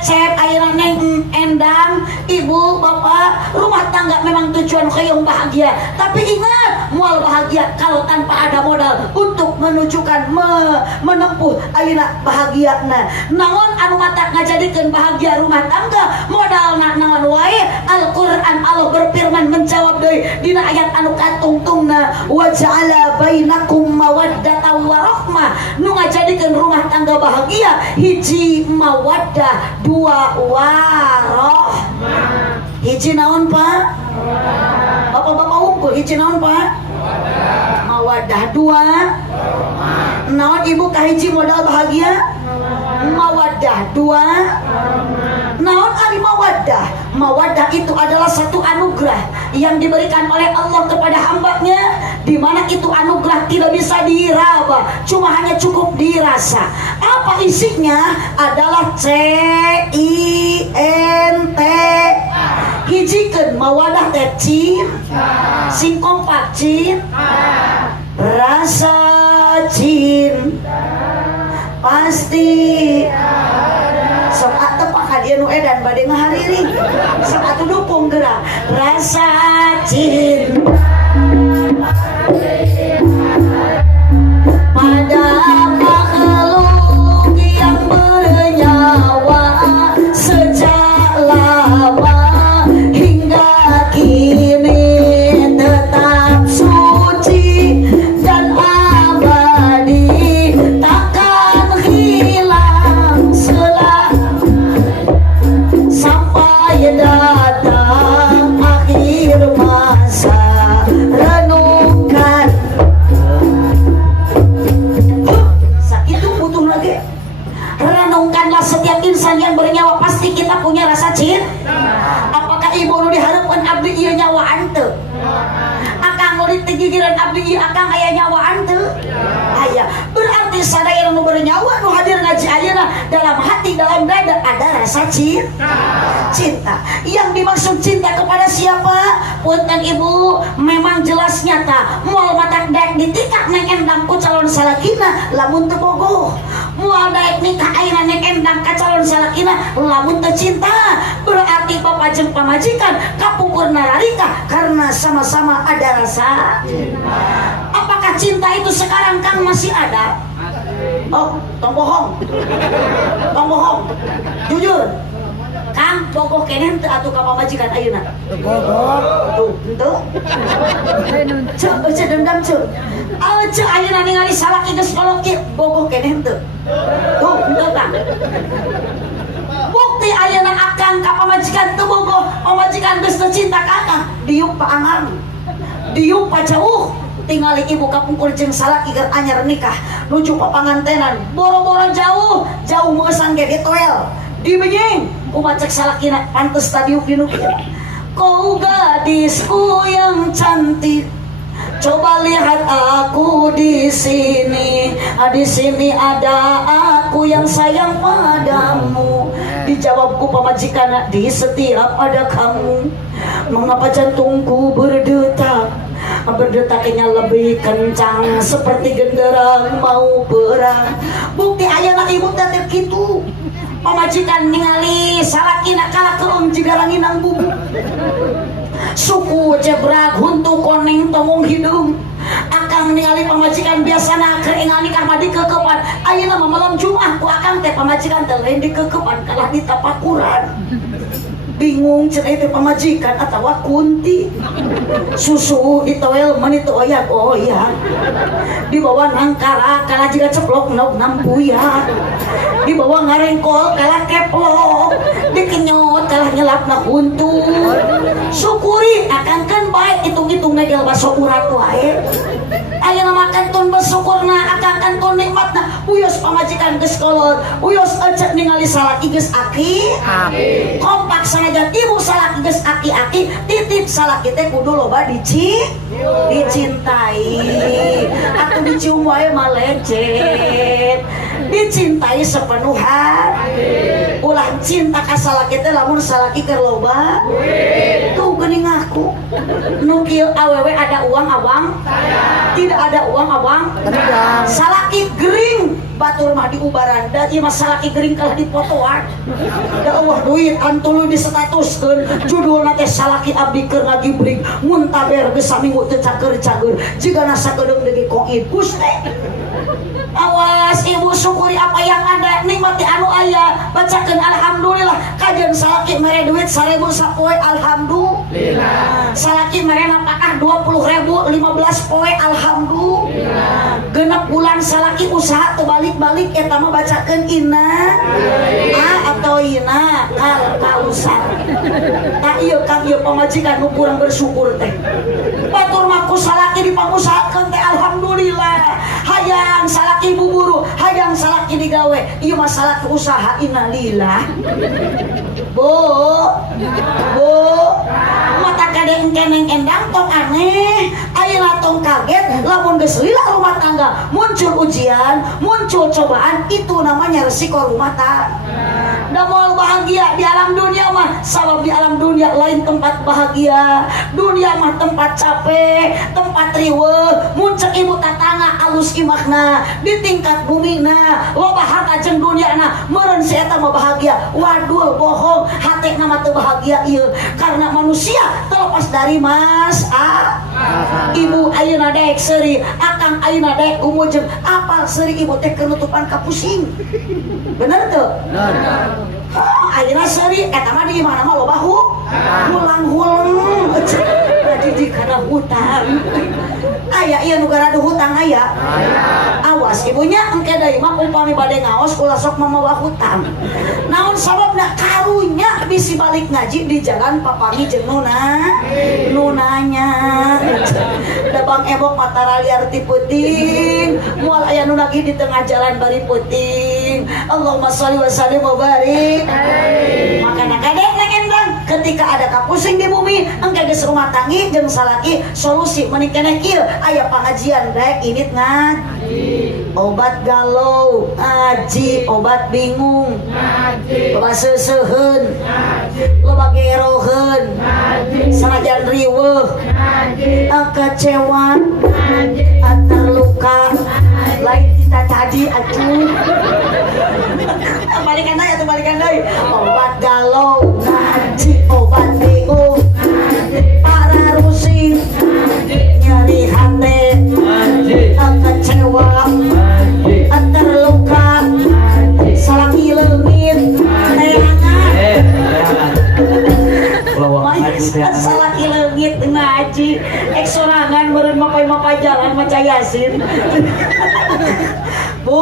cep ayeuna neng endang ibu bapak rumah tangga memang tujuan hoyong bahagia, tapi ingat moal bahagia kalau tanpa ada modal untuk menunjukkan menempuh ayeuna bahagiana. Naon anu matak ngajadikeun bahagia rumah tangga modal naon wae. Al-Qur'an Allah berfirman menjawab deui dina ayat anu katungtungna wa ja'ala bainakum mawaddatan wa rahmah. Nu ngajadikeun rumah tangga bahagia hiji mawaddah, dua warahmah. Hiji naon Pak? Bapak-bapak unggul hiji naon Pak? Mawaddah. Dua naon ibu kahiji modal bahagia? Mawaddah. Dua naon ari mawaddah? Mawaddah itu adalah satu anugerah yang diberikan oleh Allah kepada hambanya, di mana itu anugerah tidak bisa diraba, cuma hanya cukup dirasa. Apa isinya? Adalah CINT. Hijikeun mawadah teh cinta, sing kompak cinta, rasa cinta pasti sok atuh pak hadiah nu edan bade ngahariri sok atuh dukung gerak rasa cinta pada makhluk yang bernyawa sejak lama hingga kini tetap suci dan abadi, takkan hilang sampai datang akhir masa. Renungkan sakitu butuh lagi. Renungkanlah setiap insan yang bernyawa pasti kita punya rasa cinta. Apakah ibu nu diharapkan abdi ieu nyawaan teu? Akang nu ditigigiran abdi ieu akang aya nyawaan teu? Aya. Berarti sadaya nu bernyawa nu hadir ngaji ayeuna dalam hati dalam dada ada rasa cinta. Yang dimaksud cinta kepada siapa? Punten ibu, memang jelas nyata moal matak daek ditikak neng endang ku calon salakina lamun teu bogoh. Moal daek nikah ayeuna neng endang ka calon salakina lamun teu cinta. Berarti bapak jeung pamajikan kapungkur nararika karena sama-sama ada rasa cinta. Apakah cinta itu sekarang Kang masih ada? Oh, tong bohong. Tong bohong. Jujur. Kang bogoh keneh teu atuh ka pamajikan ayeuna? Bogoh. Tuh, henteu. Ceu dendam ceu. Ceu ayeuna ningali salaki geus kolokir, bogoh keneh teu? Tuh, henteu Kang. Bukti ayeuna akang ka pamajikan teu bogoh, pamajikan geus teu cinta ka akang, diuk paangan. Diuk pajauh. Tingali ibu kapungkur jeung salaki keur anyar nikah nuju papangantenan boro-boro jauh meusang ge ditoel dibenyeng umat cek salakina pantes tadi diuk kau gadisku yang cantik coba lihat aku di sini ada aku yang sayang padamu. Dijawabku pamajikan di setiap ada kamu. Mengapa jantungku berdetaknya lebih kencang seperti genderang mau perang. Bukti ayeuna ibu teh kitu. Pamajikan ningali salakina kalah keum jigarang inang bubu. Suku jebrag huntu koneng tomong hidung. Akang ningali pamajikan biasana keur enggal nikah mah dikekepan. Ayeuna mah malam Jumat ku akang teh pamajikan teh lain dikekepan kalah ditapakuran. Bingung cenah teh pamajikan atawa kunti. Susu ditoel meuni teu oyag-oyag. Dibawa nangkara kalah jiga ceplok nauk nampuya. Dibawa ngarengkol kalah keplok. Dikenyot kalah nyelapna huntu. Syukuri akangkeun bae hitung-hitung negel baso urat wae. Ayeuna makan tun bersyukurna akangkeun tun nikmatna. Uyos pamajikan geus kolot, uyos ecek ningali salaki geus aki. Kompak sanajan ibu salaki geus aki-aki, titip salaki teh kudu loba dicintai. Atuh dicium wae mah lecet. Dicintai sepenuh hati. Ulah cinta ka salaki teh lamun salaki keur loba. Tuh geuning aku. Nu kieu awewe ada uang abang? Tidak ada uang abang? Tidak. Salaki gering batur mah diubaran da ieu mah salaki gering kalah dipotoan. Da Allah duit antuluy di statuskeun judulna teh salaki abdi keur ngagibrig muntaber geus saminggu teu cager-cager jigana sakedeung degi koid Gusti. Awas ibu syukuri apa yang ada, nikmati anu aya, bacakeun alhamdulillah. Kajeun salaki mere duit 1000 sapoe alhamdulillah. Salaki mere napakah 20.000 15 poe alhamdulillah. Genep bulan salaki usaha teu balik-balik eta mah bacakeun inna atau ina kal kausar. Tah ieu Kang ieu pamajikan nu kurang bersyukur teh. Batur mah ku salaki dipangusahakeun teh alhamdulillah. Hayang salaki buburu, hayang salaki digawe, ieu mah salaki usaha innalillah. Bu, mata kade engkeneng endang tong aneh, ayeuna tong kaget, lamun geus lila rumah tangga, muncul ujian, muncul cobaan, itu namanya resiko rumah tangga. Da moal bahagia di alam dunia mah, sabab di alam dunia lain tempat bahagia, dunia mah tempat capek, tempat riweuh, muncul ibu tatangga alus imahna, di tingkat bumina, loba harta jeung dunyana, meureun si eta mah bahagia, wadul bohong, hati nama teu bahagia ieu, karena manusia terlepas dari mas ibu ayeuna daek seuri, akang ayeuna daek umujeng, apal seuri ibu teh kenutupan kapusing, bener teu? Bener. Ayeuna seuri eta mah di mana mah loba hulang-hulang jadi kana hutang. Aya ieu nu garadu hutang aya. Awas ibunya engke deui mah upami bade ngaos ulah sok mamawa hutang. Naon sababna karunya bisi balik ngaji di jalan papami jeung nunanya. Da Bang Ebok mata liar ti peuting, moal aya nu lagi di tengah jalan bari peuting. Allahumma shalli wa sallim wa barik. Makana kadek neng endang ketika ada kapusing di bumi engke geus rumah tanggi jeung salaki solusi meuni keneh kieu aya pangajian daek init ngaji. Obat galau ngaji, obat bingung ngaji, loba seuseuheun ngaji, loba geroheun ngaji, sanajan riweuh ngaji, kecewa ngaji, terluka lain kita tadi atuh. Balikan deui obat galau ngaji, obat bingung ngaji, pararusi ngaji, nyeri hati ngaji, kecewa ngaji, terluka ngaji, salaki leungit neangan salaki leungit ngaji, ek sorangan meureun mapai jalan maca Yasin. Bu,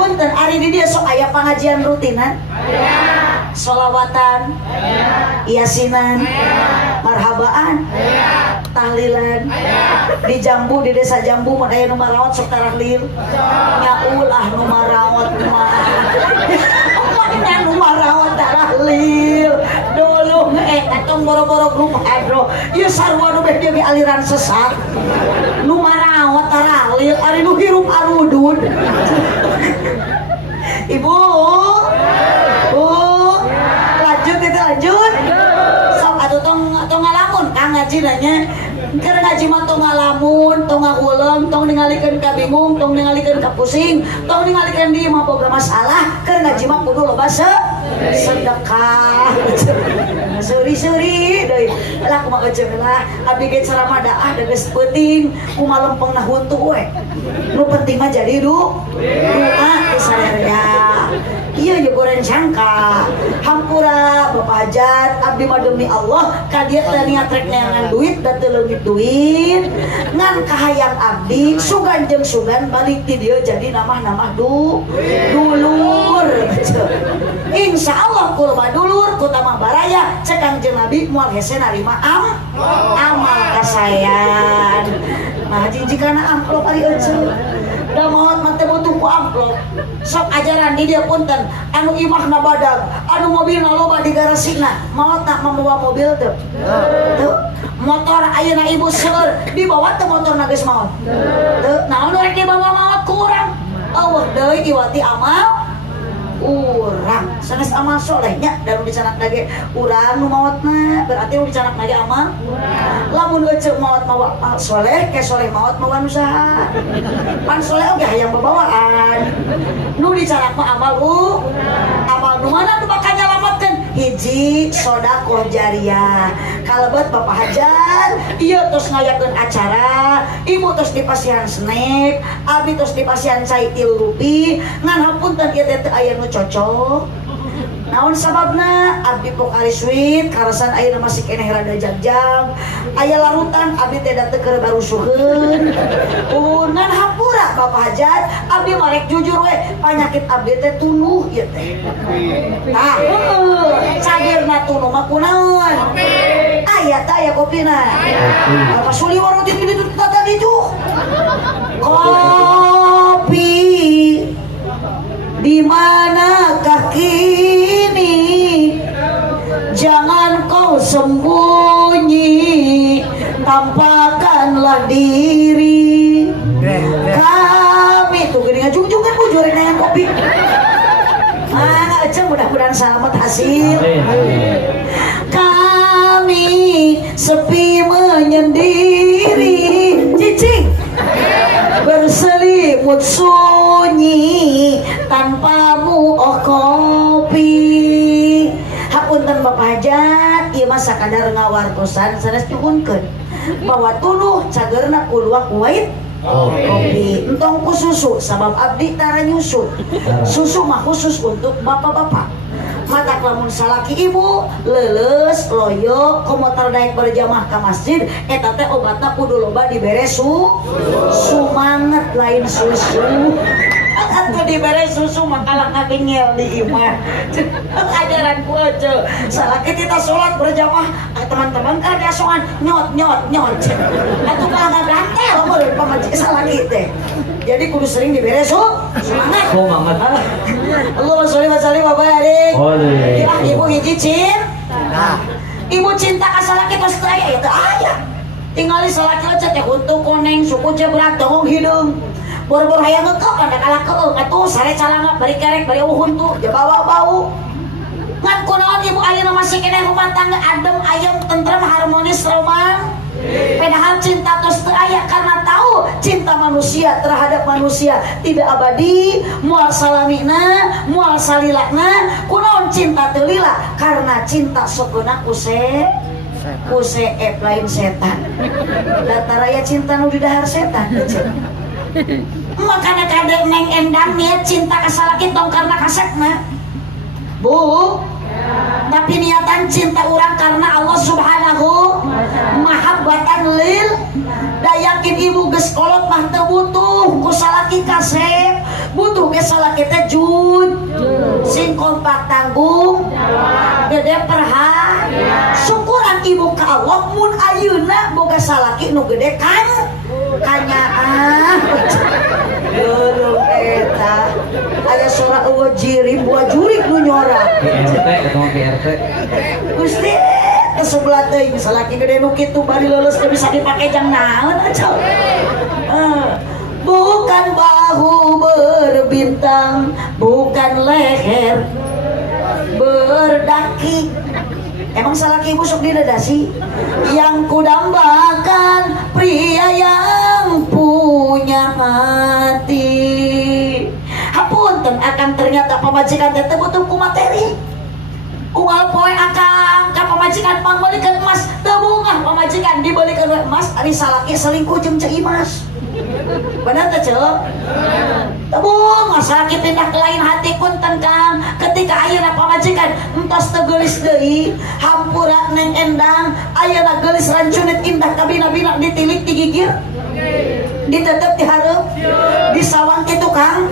punten ari di dieu sok aya pengajian rutinan? Aya. Sholawatan? Aya. Yasinan? Aya. Marhabaan? Aya. Tahlilan? Aya. Di Jambu, di desa Jambu mun aya nu marawat sok tahlil. Nyaulah nu marawat mah. Mana nu marawat tahlil. Dulu atong boro-boro grup hadro. Ieu sarua nu beh di aliran sesat. Nu marawat tahlil ari nu hirup arudud. Ibu, lanjut itu lanjut. Sok atuh tong ngalamun Kang ngaji nanya. Keur ngaji mah tong ngalamun, tong ngahuleum, tong ningalikeun ka bingung, tong ningalikeun ka pusing, tong ningalikeun di mah boga masalah. Keur ngaji mah kudu loba sedekah. Seuri-seuri deui. Lah kumaha eceung lah, abdi ge ceramah daah da geus peuting, kumaha lempengna huntu we. Nu penting mah jadi doa ke sadaya. Iya ya goreng sangka. Hampura Bapak Hajat abdi mah demi Allah ka dieu teh niat rek neangan duit da teu leungit duit. Ngan kahayang abdi sugan jeung sugan balik ti dieu jadi namah-namah dulur. Insya Allah kuloba dulur kutamah baraya cekang jeung Nabi moal hese narima amal kasayan. Nah jijikana amplop ari euceung. Da maot mah teh butuh ku amplop. Sok ajaran di dieu punten anu imahna badag, anu mobilna loba di garasina, maotna mamawa mobil teu? Teu. Motor ayeuna ibu seueur dibawa teu motorna geus maot? Teu. Naon rek dibawa maot kurang? Eueuh deui iwati amal urang sanes amal solehnya dan dicanak lagi urang nu maotna berarti nu dicanak lagi amal lamun eceuk maot mawa amal soleh ke soleh maot mawa usaha pan soleh oge hayang babawaan nu dicanak mah amal nu mana nu bakal nyalametkeun hiji sodakoh jariah kalebet bapak hajat iya terus ngayakeun acara ibu terus dipasihan snack abi terus dipasihan cai 3 rupi ngan hapunten ieu teh aya nu cocok naon sababna abdi pok ari sweet karasan ayeuna masih keneh rada jagjag aya larutan abdi teh da teu keur barusuheun ngan hapura bapak hajat abdi marek jujur we panyakit abdi teh tunuh ieu teh tah cagerna tunuh mah kunaon aya teh aya kopina pas suli warung di ditu tadi tuh kopi di manakah kini jangan kau sembunyi tampakkanlah diri kami tuh gini ngajung-jung kan bujur dengan kopi aja mudah-mudahan selamat hasil kami sepi menyendiri cicing berselimut sunyi tanpamu oh kopi hapunten bapak hajat ieu mah sakadar ngawartosan sanes nyuhunkeun bahwa tuluh cagerna kuluak wait kopi entong ku susu sabab abdi tara nyusut susu mah khusus untuk bapak-bapak mata lamun salaki ibu leuleus loyo komotor naik berjamaah ka masjid eta teh obatna kudu loba dibere sumanget lain susu atuh dibere susu makalah ngabingel di imah ajaran ku aja salaki kita sholat berjamaah teman-teman kan kasoan nyot atuh kalah ngabrantel meureun pamaji salaki teh jadi kudu sering dibere sumanget Allahumma sholli wa sallim wa barik ibu hiji cin ibu cinta ka salaki tos teu aya teu aya tingali salaki aja teh untuk koneng suku teh berat tong hideung bor-bor hayang ngekep pada kalah keung atuh sare calanga bari kerek bari uhun tuh dia bawa bau ngan kunaon ibu ayeuna masih keneh rumah tangga adem ayem tentrem harmonis romang padahal cinta tos teu aya karena tahu cinta manusia terhadap manusia tidak abadi moal salamina moal salilakna kunaon cinta teu lila karena cinta sokeuna kuse lain setan dataraya cinta nu di dahar setan makanya kadek neng endang niat cinta kasalaki tong karena kasetna bu tapi niatan cinta orang karena Allah subhanahu mahabbatan lil da yakin ibu geus kolot mah teu butuh ku salaki kasep butuh ge salaki teh jud sing kompak tanggung gede syukuran ibu ka Allah mun ayeuna boga salaki nu gede kan kanyaan belum eta aya sora eueuh jirim buah jurik nu nyora PRT Gusti ke sebelah teuing salaki gede nu kitu bari leuleus teu bisa dipake jang naon aja bukan bahu berbintang bukan leher berdaki emang salaki ibu sok didedasi yang kudambakan pria yang punya hati hapunten akan ternyata pamajikan teh butuh ku materi unggal poe akang ka pamajikan pangbalikeun emas teu bungah pamajikan dibelikeun emas ari salaki selingkuh jeung Ceu Imas benar teh Ceu tebung salaki pindah ke lain hati pun tengkang ketika ayeuna pamajikan entos teu geulis deui hampura neng endang ayeuna geulis rancunit indah ka bina-bina ditilik digigir ditetep dihareup disawang kitu Kang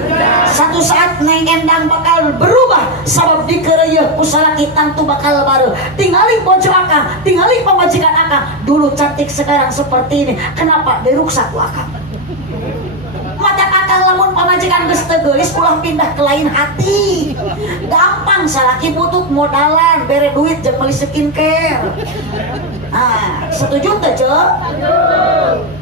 satu saat neng endang bakal berubah sabab dikeureuh ku salaki tangtu bakal baru tingali bojo akang tingali pamajikan akang dulu cantik sekarang seperti ini kenapa diruksak ku akang mata akang lamun pamajikan geus teu geulis ulah pindah ke lain hati gampang salaki butuh modalan bere duit jeung meuli skincare setuju teh Ceu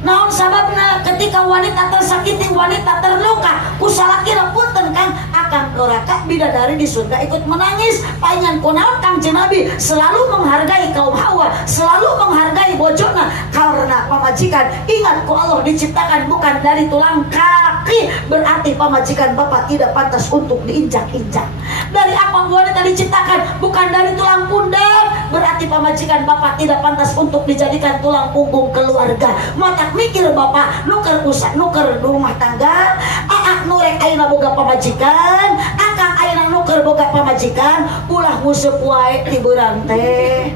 naon sababna ketika wanita tersakiti wanita terluka ku salaki punten Kang akan doraka bidadari di surga ikut menangis paingan kunaon Kangjeng Nabi selalu menghargai kaum Hawa selalu menghargai bojona karena pamajikan ingat ku Allah diciptakan bukan dari tulang kaka salaki berarti pamajikan bapak tidak pantas untuk diinjak-injak. Dari apa wanita diciptakan? Bukan dari tulang pundak. Berarti pamajikan bapak tidak pantas untuk dijadikan tulang punggung keluarga. Mata mikir bapak nuker usah nuker rumah tangga. Aak nurek ayeuna boga pamajikan, akang ayeuna nuker boga pamajikan. Ulah nguseup wae ti beurang teh.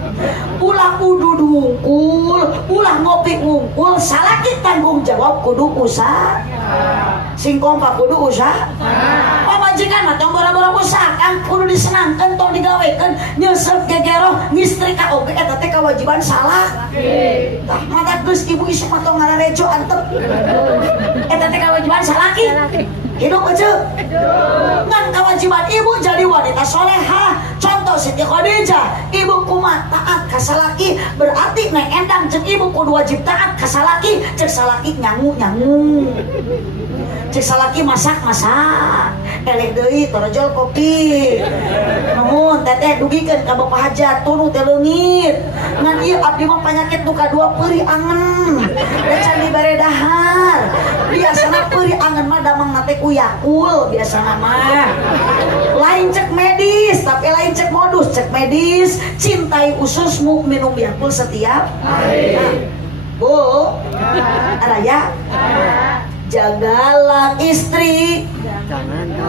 Ulah kudu wungkul, ulah ngopi wungkul. Salaki tanggung jawab kudu usaha. Sing kompak kudu usaha. Pamajikan mah tong bora-bora usaha kan kudu disenangkeun tong digawekeun nyeuseut gegeroh ngistrika oge eta teh kewajiban salah. Tah mata geus ibu isuk mah tong ngararejo antep. Eta teh kewajiban salaki. Hidup aja. Ngan kewajiban ibu jadi wanita solehah. Contoh Siti Khadijah, ibu kumat taat ka salaki, berarti nek endang jeung ibu kudu wajib taat ka salaki. Cek salaki nyangu-nyangu. Cek salaki masak-masak. Eleh deui torojol kopi. Nuhun teteh dugikeun ka Bapak Hajat tunu teh leungit. Ngan ieu abdi mah panyakit nu kadua peuri angen. Da can dibere dahar. Biasana peuri angen mah damang teh ku Yakult biasana mah. Lain cek medis, tapi lain cek modus. Cek medis, cintai ususmu, minum Yakult setiap hari. Bu, Raya, jagalah istri.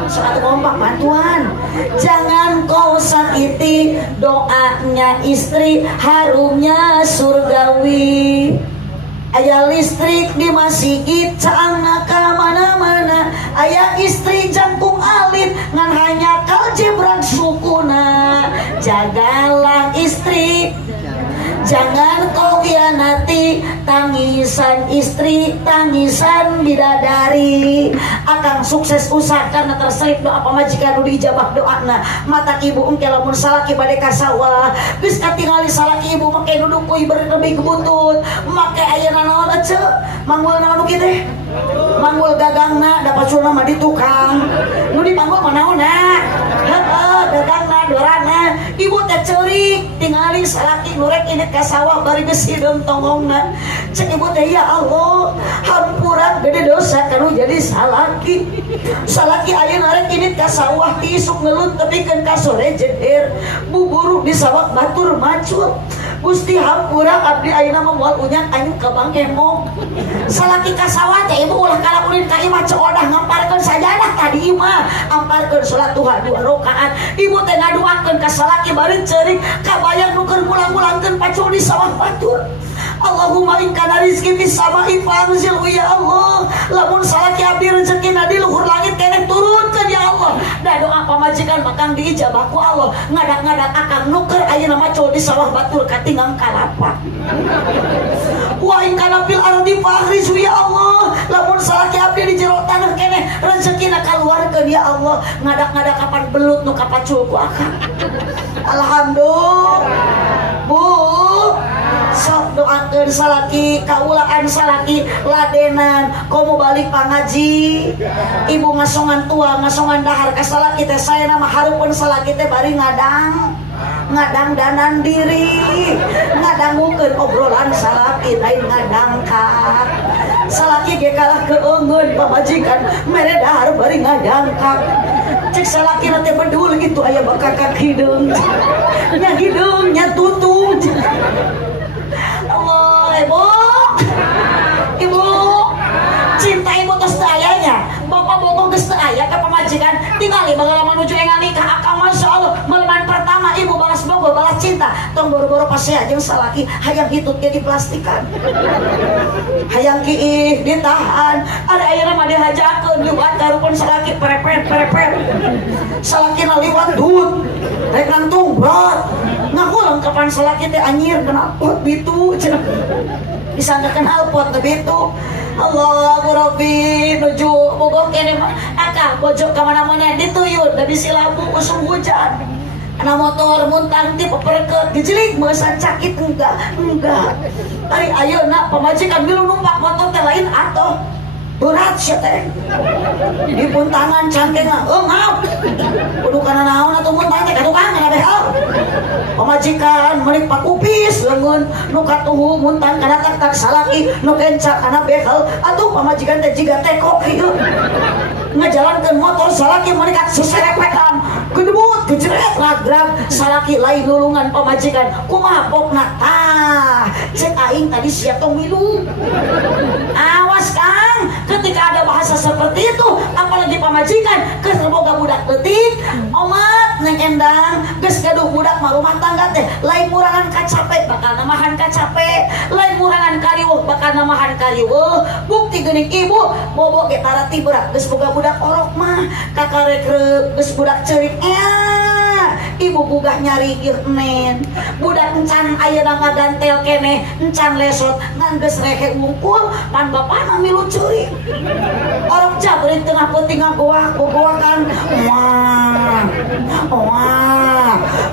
Suatu kompak bantuan. Jangan kau sakiti doanya istri, harumnya surgawi. Aya listrik di masjid caangna ka mana-mana. Aya istri jangkung alit ngan hanya kal jebrak sukuna. Jagalah istri, jangan kau khianati. Tangisan istri, tangisan bidadari. Akang sukses usaha karena terselip doa pamajikan nu diijabah doana. Mata ibu engke lamun salaki bade ka sawah, geus katingali salaki ibu make duduk kuy berlebih kebutut, make ayeuna naon ece, manggul naon kieu teh? Manggul gagangna da paculna mah di tukang. Nu dipanggul mah naonna? Heeh, gagangna dorana. Ibu teh ceurik tingali salaki nu rek init ka sawah bari geus hideung tongongna. Cek ibu teh ya Allah, hampura gede dosa kanu jadi salaki. Salaki ayeuna rek init ka sawah ti isuk ngelut tepikeun ka sore jeder. Buburu di sawah batur macul. Gusti hampura abdi ayeuna mah moal unyang anyuk ka bangkemong. Salaki ka sawah teh ibu ulah kalakunin ka imah coodah ngamparkeun sajadah tadi imah, amparkeun salat duha 2 rakaat. Ibu teh ngaduakeun ka salaki bari ceurik kabayang nu keur mulang-mulangkeun pacul di sawah batur. Allahumma in kana rizqi fis sama'i fanzil ya Allah. Lamun salaki abdi rezekina di luhur langit keneh turunkeun ya Allah. Da doa pamajikan makang diijabah ku Allah. Ngadak-ngadak akang nuker ayeuna macul di sawah batur katingang kalapa. Wa in kana fil ardi fahriz ya Allah. Lamun salaki abdi di jero tanah keneh rezekina kaluarkeun ya Allah. Ngadak-ngadak kapan belut nu kapacul ku akang. Alhamdulillah. Bu, sok doakeun salaki, kaulaan salaki ladenan, komo balik pangaji. Ibu ngasongan tua, ngasongan dahar ka salaki teh saena mah hareupeun salaki teh bari ngadang danan diri, ngadangukeun obrolan salaki lain ngadangkak. Salaki ge kalah keungeun pamajikan mere dahar bari ngadangkak. Cek salaki teh bedul gitu aya bakakak hideung. Nya hideung nya tutung. Allah, ibu, cinta ibu geus teu ayanya, bapak bogoh geus teu aya ka pamajikan, tingali bageula menuju engan nikah akang masyaallah, meleman pertama ibu balas bogoh balas cinta, tong boro-boro pasea jeung salaki hayang hitut ge diplastikan, hayang kiih ditahan, ada ayeuna mah dihajakeun liwat karupeun salaki perepet, salakina liwat dut, rek ngantung berat. Ngakulang kapan salaki teh anyir kena pot bitu cenah disangkakeun alpot teh bitu. Allahu Rabbi nuju bogoh kene mah akah pojok ka mana-mana dituyun da bisi lampu usum hujan. Ana motor muntang ti peperkeut dijelik meusan cakit enggak. Ari ayeuna pamajikan milu numpak motor teh lain atoh berat sia teh. Di puntangan cangkeng mah, maaf. Kudu kana naon atuh muntang teh ka tukang kana behel. pamajikan menik pakupis lengan nu katuhu muntang kana tak salaki nu kenca kana behel atuh pamajikan teh jiga tekok ieu ngajalankeun motor salaki menik seserepetan gedebut gejret ragrag salaki lain nulungan pamajikan kumaha pokna tah cek aing tadi siap tong minum. Awas Kang, ketika ada bahasa seperti itu apalagi pamajikan geus boga budak leutik omat neng endang geus gaduh budak mah rumah tangga teh lain murangan kacape bakal namahan kacape lain murangan kariweuh bakal namahan kariweuh bukti geuning ibu bobo ge tarati berat geus boga budak orok mah kakarek geus budak ceurik ibu bugah nyari ieu nen budak encan ayeuna ngagantel keneh encan lesot ngan geus rehe wungkul pan bapana milu ceurik orok jabri tengah peuting ngagoak-goakan wah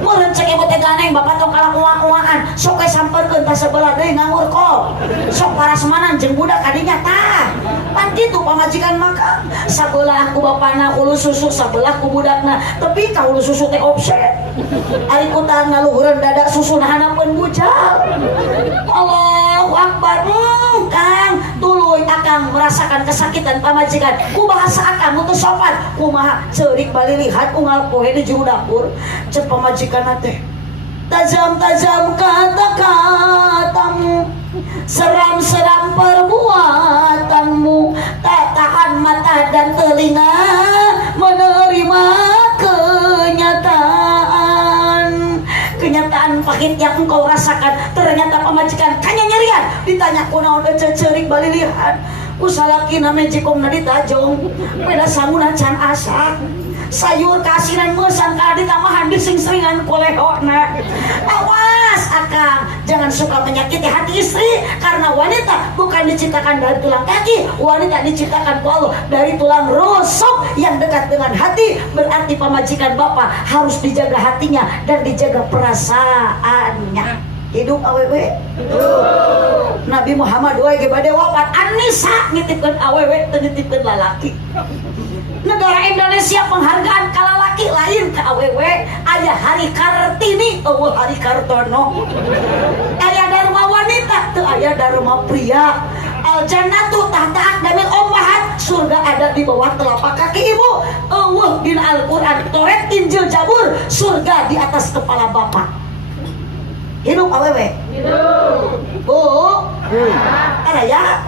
meureun cek ibu teh ganeng bapak tong kalah uang-uangan sok we sampeurkeun ta sebelah deui nganggur kok sok parasmanan jeung budak kadinya tah pan kitu pamajikan maka sabelah ku bapana ulu susu sabelah ku budakna tapi ka ulu susu teh offset ari kutang ngaluhureun dada susu hanapeun bujal Allahu Akbar Kang tuluy akang merasakan kesakitan pamajikan ku bahasa akang nu teu sopan kumaha ceurik bali lihat unggal poe di juru dapur cek pamajikan teh tajam-tajam kata-katamu seram-seram perbuatanmu tak tahan mata dan telinga menerima kenyataan pahit yang engkau rasakan ternyata pamajikan kanya nyerian ditanya kunaon ceurik bali lihat usalaki name jikomna ditajong beda samuna can asak sayur kasinan mesan kada ditamahan dising-seringan kolehona awas akang jangan suka menyakiti hati istri karena wanita bukan diciptakan dari tulang kaki wanita diciptakan ku Allah dari tulang rusuk yang dekat dengan hati berarti pamajikan bapak harus dijaga hatinya dan dijaga perasaannya hidup awewe Nabi Muhammad wae ge bade wafat An-Nisa nitipkeun awewe teu nitipkeun lalaki negara Indonesia penghargaan ka lalaki lain ka awewe aya Hari Kartini eueuh Hari Kartono aya dharma wanita teu aya dharma pria al jannatu tahta aqdamil ummahat surga ada di bawah telapak kaki ibu eueuh dina Al-Qur'an Toret Injil Zabur surga di atas kepala bapak hidup awewe hidup bu ada ya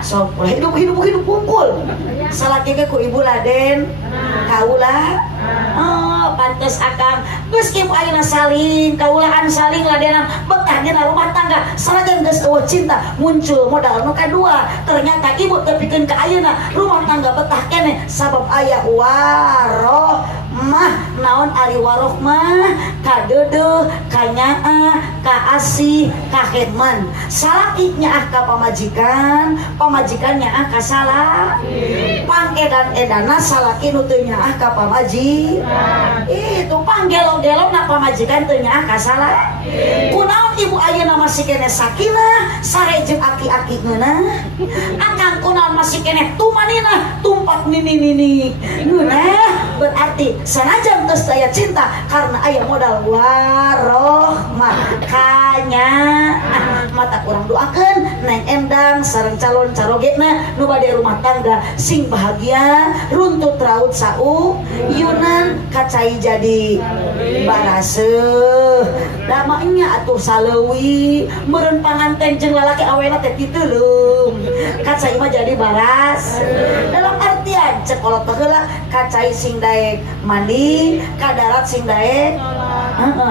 sok hidup kumpul salaki ke ku ibu laden kaulah pantes akang geus kieu ayeuna saling kaulaan saling ladenan betah dina rumah tangga sanajan geus eueuh cinta muncul modal nu kadua ternyata ibu teu pikeun ka ayeuna rumah tangga betah keneh sabab aya waroh mah naon ari waroh mah kadeudeuh kanyaa kaasih kahedman salaki nyaah ka pamajikan nyaah ka salaki pangedan-edana salaki nu teu nyaah ka pamajikan itu panggelo-gelona pamajikan teu nyaah ka salaki kunaon ibu ayeuna masih keneh sakinah sare jeung aki-aki ngeunah akang kunaon masih keneh tumanina tumpak nini ngeunah berarti sanajan geus aya cinta karena aya modal waroh makanya mata kurang doakeun Neng Endang sareng calon carogena nu bade rumah tangga sing bahagia runtut raut sau yunan kacai jadi baraseuh damanya atuh saleuwi meureun panganten jeung lalaki awena teh titeulung kacai mah jadi baras dalam artian cek kolot baheula kacai sing daek mandi kadarat sing daek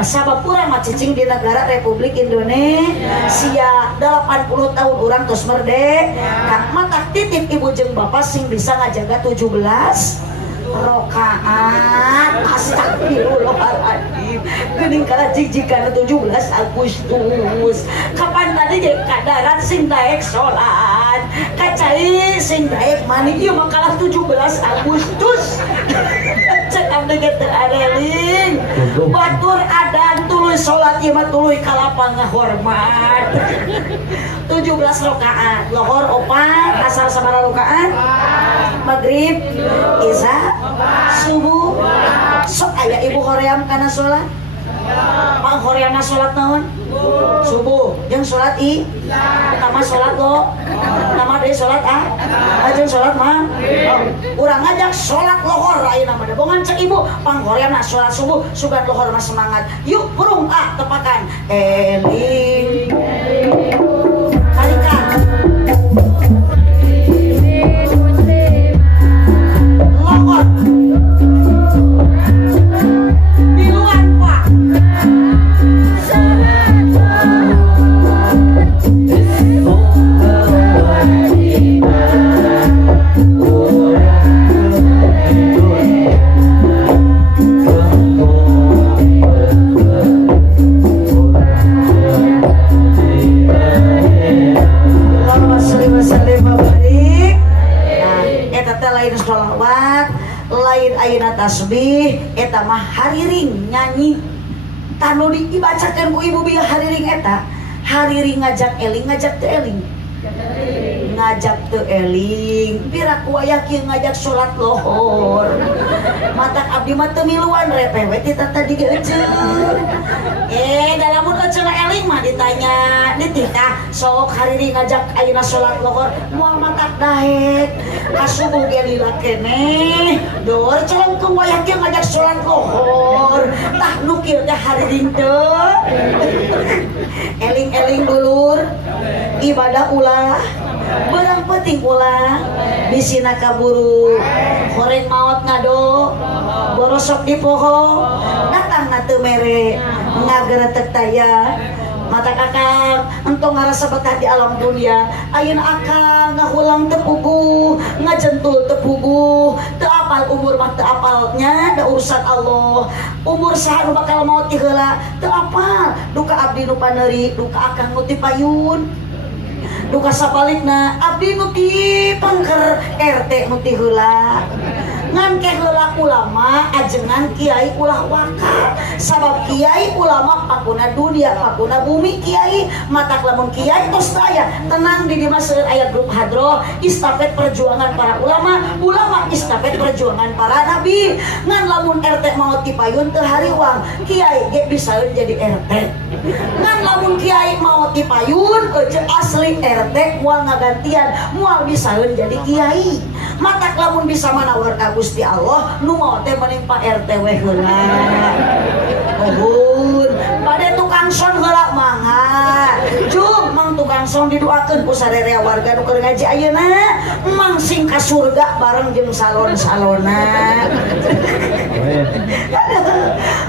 sabab urang mah cicing di negara Republik Indonesia 80 tahun urang tos merdeka mata titip ibu jeung bapak sing bisa ngajaga 17 rokaat astagfirullahaladzim geuning kala jijikan 17 Agustus kapan tadi jadi kadarat sing daek sholat kacai sing daek mani ieu mah kalah 17 Agustus cek abdi teu areling batur adan tuluy sholat ieu mah tuluy kalapang ngahormat 17 rakaat lohor 4 asal sabaraha rakaat maghrib isya subuh sok aya ibu hoream kana sholat Panghoreana salat naon? Subuh. Jeung salat utama salat lo. Nama deui salat jeung salat mah. Urang ngajak salat lohor ayeuna mah. Bongan cek ibu panghoreana salat subuh sugan lohor mah semangat. Yuk burung tepakan. Eling. Kalikan. Lohor. Biluan Pak. Lain sholawat, lain ayeuna tasbih, eta mah hariring nyanyi. Tanu dibacakeun ku ibu bieu hariring eta, hariring ngajak eling, ngajak teu eling. Ngajak teu eling, piraku aya kieu ngajak salat lohor. Matak abdi mah teu miluan repewe ti tata digeuceun. Dalamun eceuna eling mah ditanya, "Ditika sok hariring ngajak ayeuna salat lohor, moal matak daek." Kasubuh ge lila keneh, dor celengkeung wayah kieu ngajak salat lohor. Tah nu kieu teh hariring teu. Eling-eling dulur, ibadah ulah. Barang penting ulah bisina kaburu horeng maot ngado borosok di poho datang na teu mere ngageretek taya mata kakang entong ngarasa betah di alam dunia ayeuna akang ngahulang teu puguh ngajentul teu puguh teu apal umur mah teu apalnya da urusan Allah umur saha nu bakal maot ti heula teu apal duka abdi nu paneuri duka akang nu ti payun duka sabalikna abdi nu ti pengker RT nu ti heula ngan ke heula ulama ajengan kiai ulah waka sabab kiai ulama pakuna dunia pakuna bumi kiai matak lamun kiai tos aya tenang di dieu seueur aya grup hadroh istafet perjuangan para ulama istafet perjuangan para nabi ngan lamun RT mau dipayun teu hariwang kiai ge bisa jadi RT ngan lamun kiai mau dipayun asli RT moal ngagantian moal bisa jadi kiai matak lamun bisa manawar ka Gusti Allah nu mau teh mending Pak RT we heula nuhun bade tukang son heula mangga jung mang tukang son didoakeun ku sadarea warga nu keur ngaji ayeuna mang sing ka surga bareng jeung salon-salona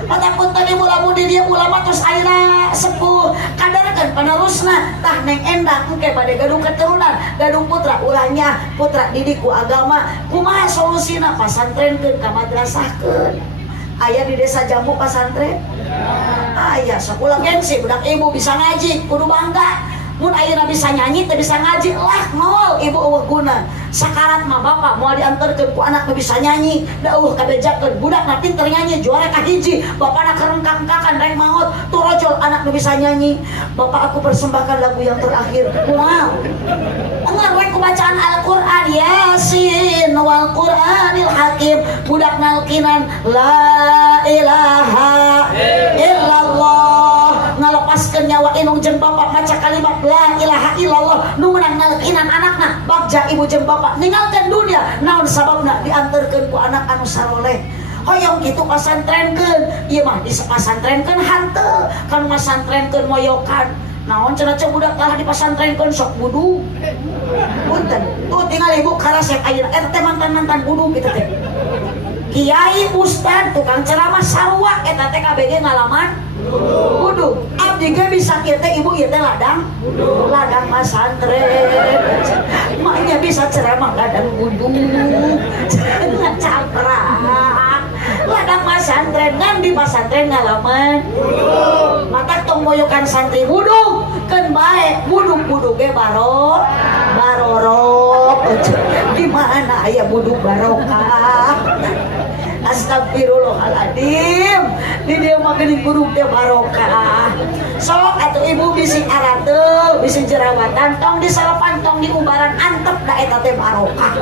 Patapun tadi mula-mudi dia ulama terus ayeuna sepuh kadarkeun penerusna tah neng endak engke bade gadung keturunan gadung putra ulahnya putra didik ku agama kumaha solusina pasantrenkeun ka madrasahkeun aya di desa Jambu pasantren aya sakulang gengsi budak ibu bisa ngaji kudu bangga mun ayeuna bisa nyanyi teu bisa ngaji lah nol ibu eueuh guna sakarat mah bapak moal dianterkeun ku anak nu bisa nyanyi da eueuh kabejakeun budak na pinter nyanyi juara ka hiji bapana kerengkang-kangkan rek maot turojol anak nu bisa nyanyi bapak aku persembahkan lagu yang terakhir wow engar rek bacaan Al-Qur'an Yasin wal Qur'anil Hakim budak nalkinan la ilaha illallah ngalepaskeun nyawa inung jeung bapak maca kalimat la ilaha illallah nu meunang nalkinan anakna bagja ibu jeung bapak ninggalkeun dunia naon sababna dianterkeun ku anak anu saloleh hoyong kitu pasantrenkeun ieu mah dipasantrenkeun hanteu kan masantrenkeun moyokan naon cenah cek budak tah dipasantrenkeun sok budu punten tuh tinggal ibu karasep ayeuna eta mantan budu kitu teh kiai ustad tukang ceramah sarua eta teh KBG ngalaman budu abdi ge bisa kieu teh ibu ieu teh ladang masantren maknya bisa ceramah ladang budu ngacaprak ladang masantren ngan di pasantren ngalaman mata tong moyokan santri budu keun bae budu ge barorok di mana aya budu barokah astagfirullahaladzim di dia mah geuning budu teh barokah sok atuh ibu bisi arateuh bisi jerawatan tong disalapan tong diubaran antep da eta teh barokah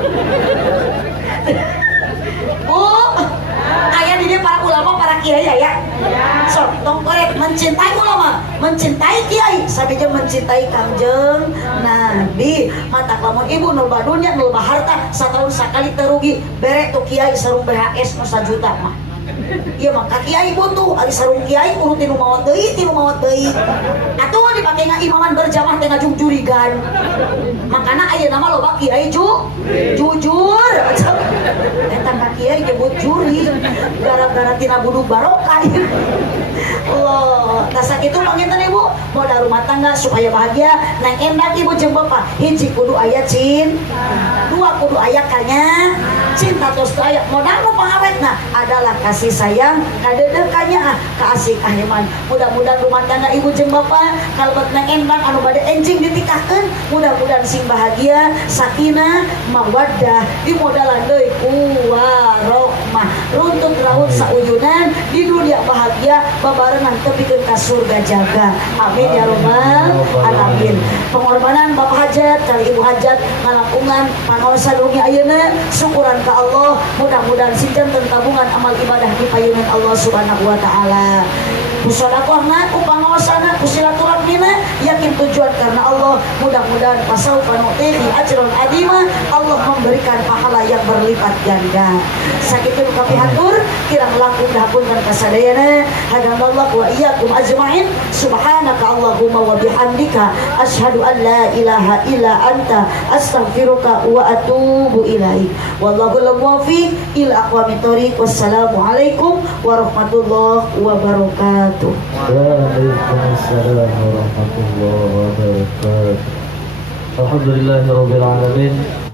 Bu aya di dia para ulama ulama para kiai ya. So, tong korek mencintai ulama, mencintai kiai, sabija mencintai Kangjeng Nabi. Mata lamun ibu nu badunya nu harta satahun sakali terugi bere tuh kiai sarung BHS nu 1 juta mah. Iya mah ka kiai butuh ari sarung kiai urut tinu mawat deui. Atuh dipake ngaimaman berjamaah teh ngajung jurigan. Makana aya nama loba kiai jujur. Eta ka kiai nyebut juri gara-gara tina buduk barokah. Allah, nah sakitu panginten ibu modal rumah tangga supaya bahagia nang endak ibu jeung bapak hiji kudu aya dua kudu aya kanya cinta tos aya modal nu pangawetna adalah kasih sayang kadeudeukanya kaasih kaheman. Mudah-mudahan rumah tangga ibu jeung bapak kalebet nang endak anu bade enjing ditikahkeun mudah-mudahan sing bahagia sakinah mawaddah dimodalan deui warahmah runtut raut sauyunan di dunia bahagia babarengan tepikeun ka surga jaga. Amin ya rabbal alamin. Pengorbanan Bapak Hajat kali Ibu Hajat ngalapungan panaosan dugi ayeuna syukuran ka Allah. Mudah-mudahan sinten tabungan amal ibadah di payeunan Allah Subhanahu wa taala. Kusadaqahna ku pangaosana ku silaturahmina yakin tujuan karena Allah. Mudah-mudahan pasaufa nu'tihi ajran adima, Allah memberikan pahala yang berlipat ganda. Sakitu kapihatur kirang langkung dahapunkan kasadayana hadamallahu wa iyyakum ajmain. Subhanaka Allahumma wa bihamdika asyhadu an la ilaha illa anta astaghfiruka wa atubu ilaik. Wallahu muwaffiq ila aqwamit thoriq. Wassalamu alaikum warahmatullahi wabarakatuh. Waalaikumsalam warahmatullahi wabarakatuh. Alhamdulillahirabbil alamin.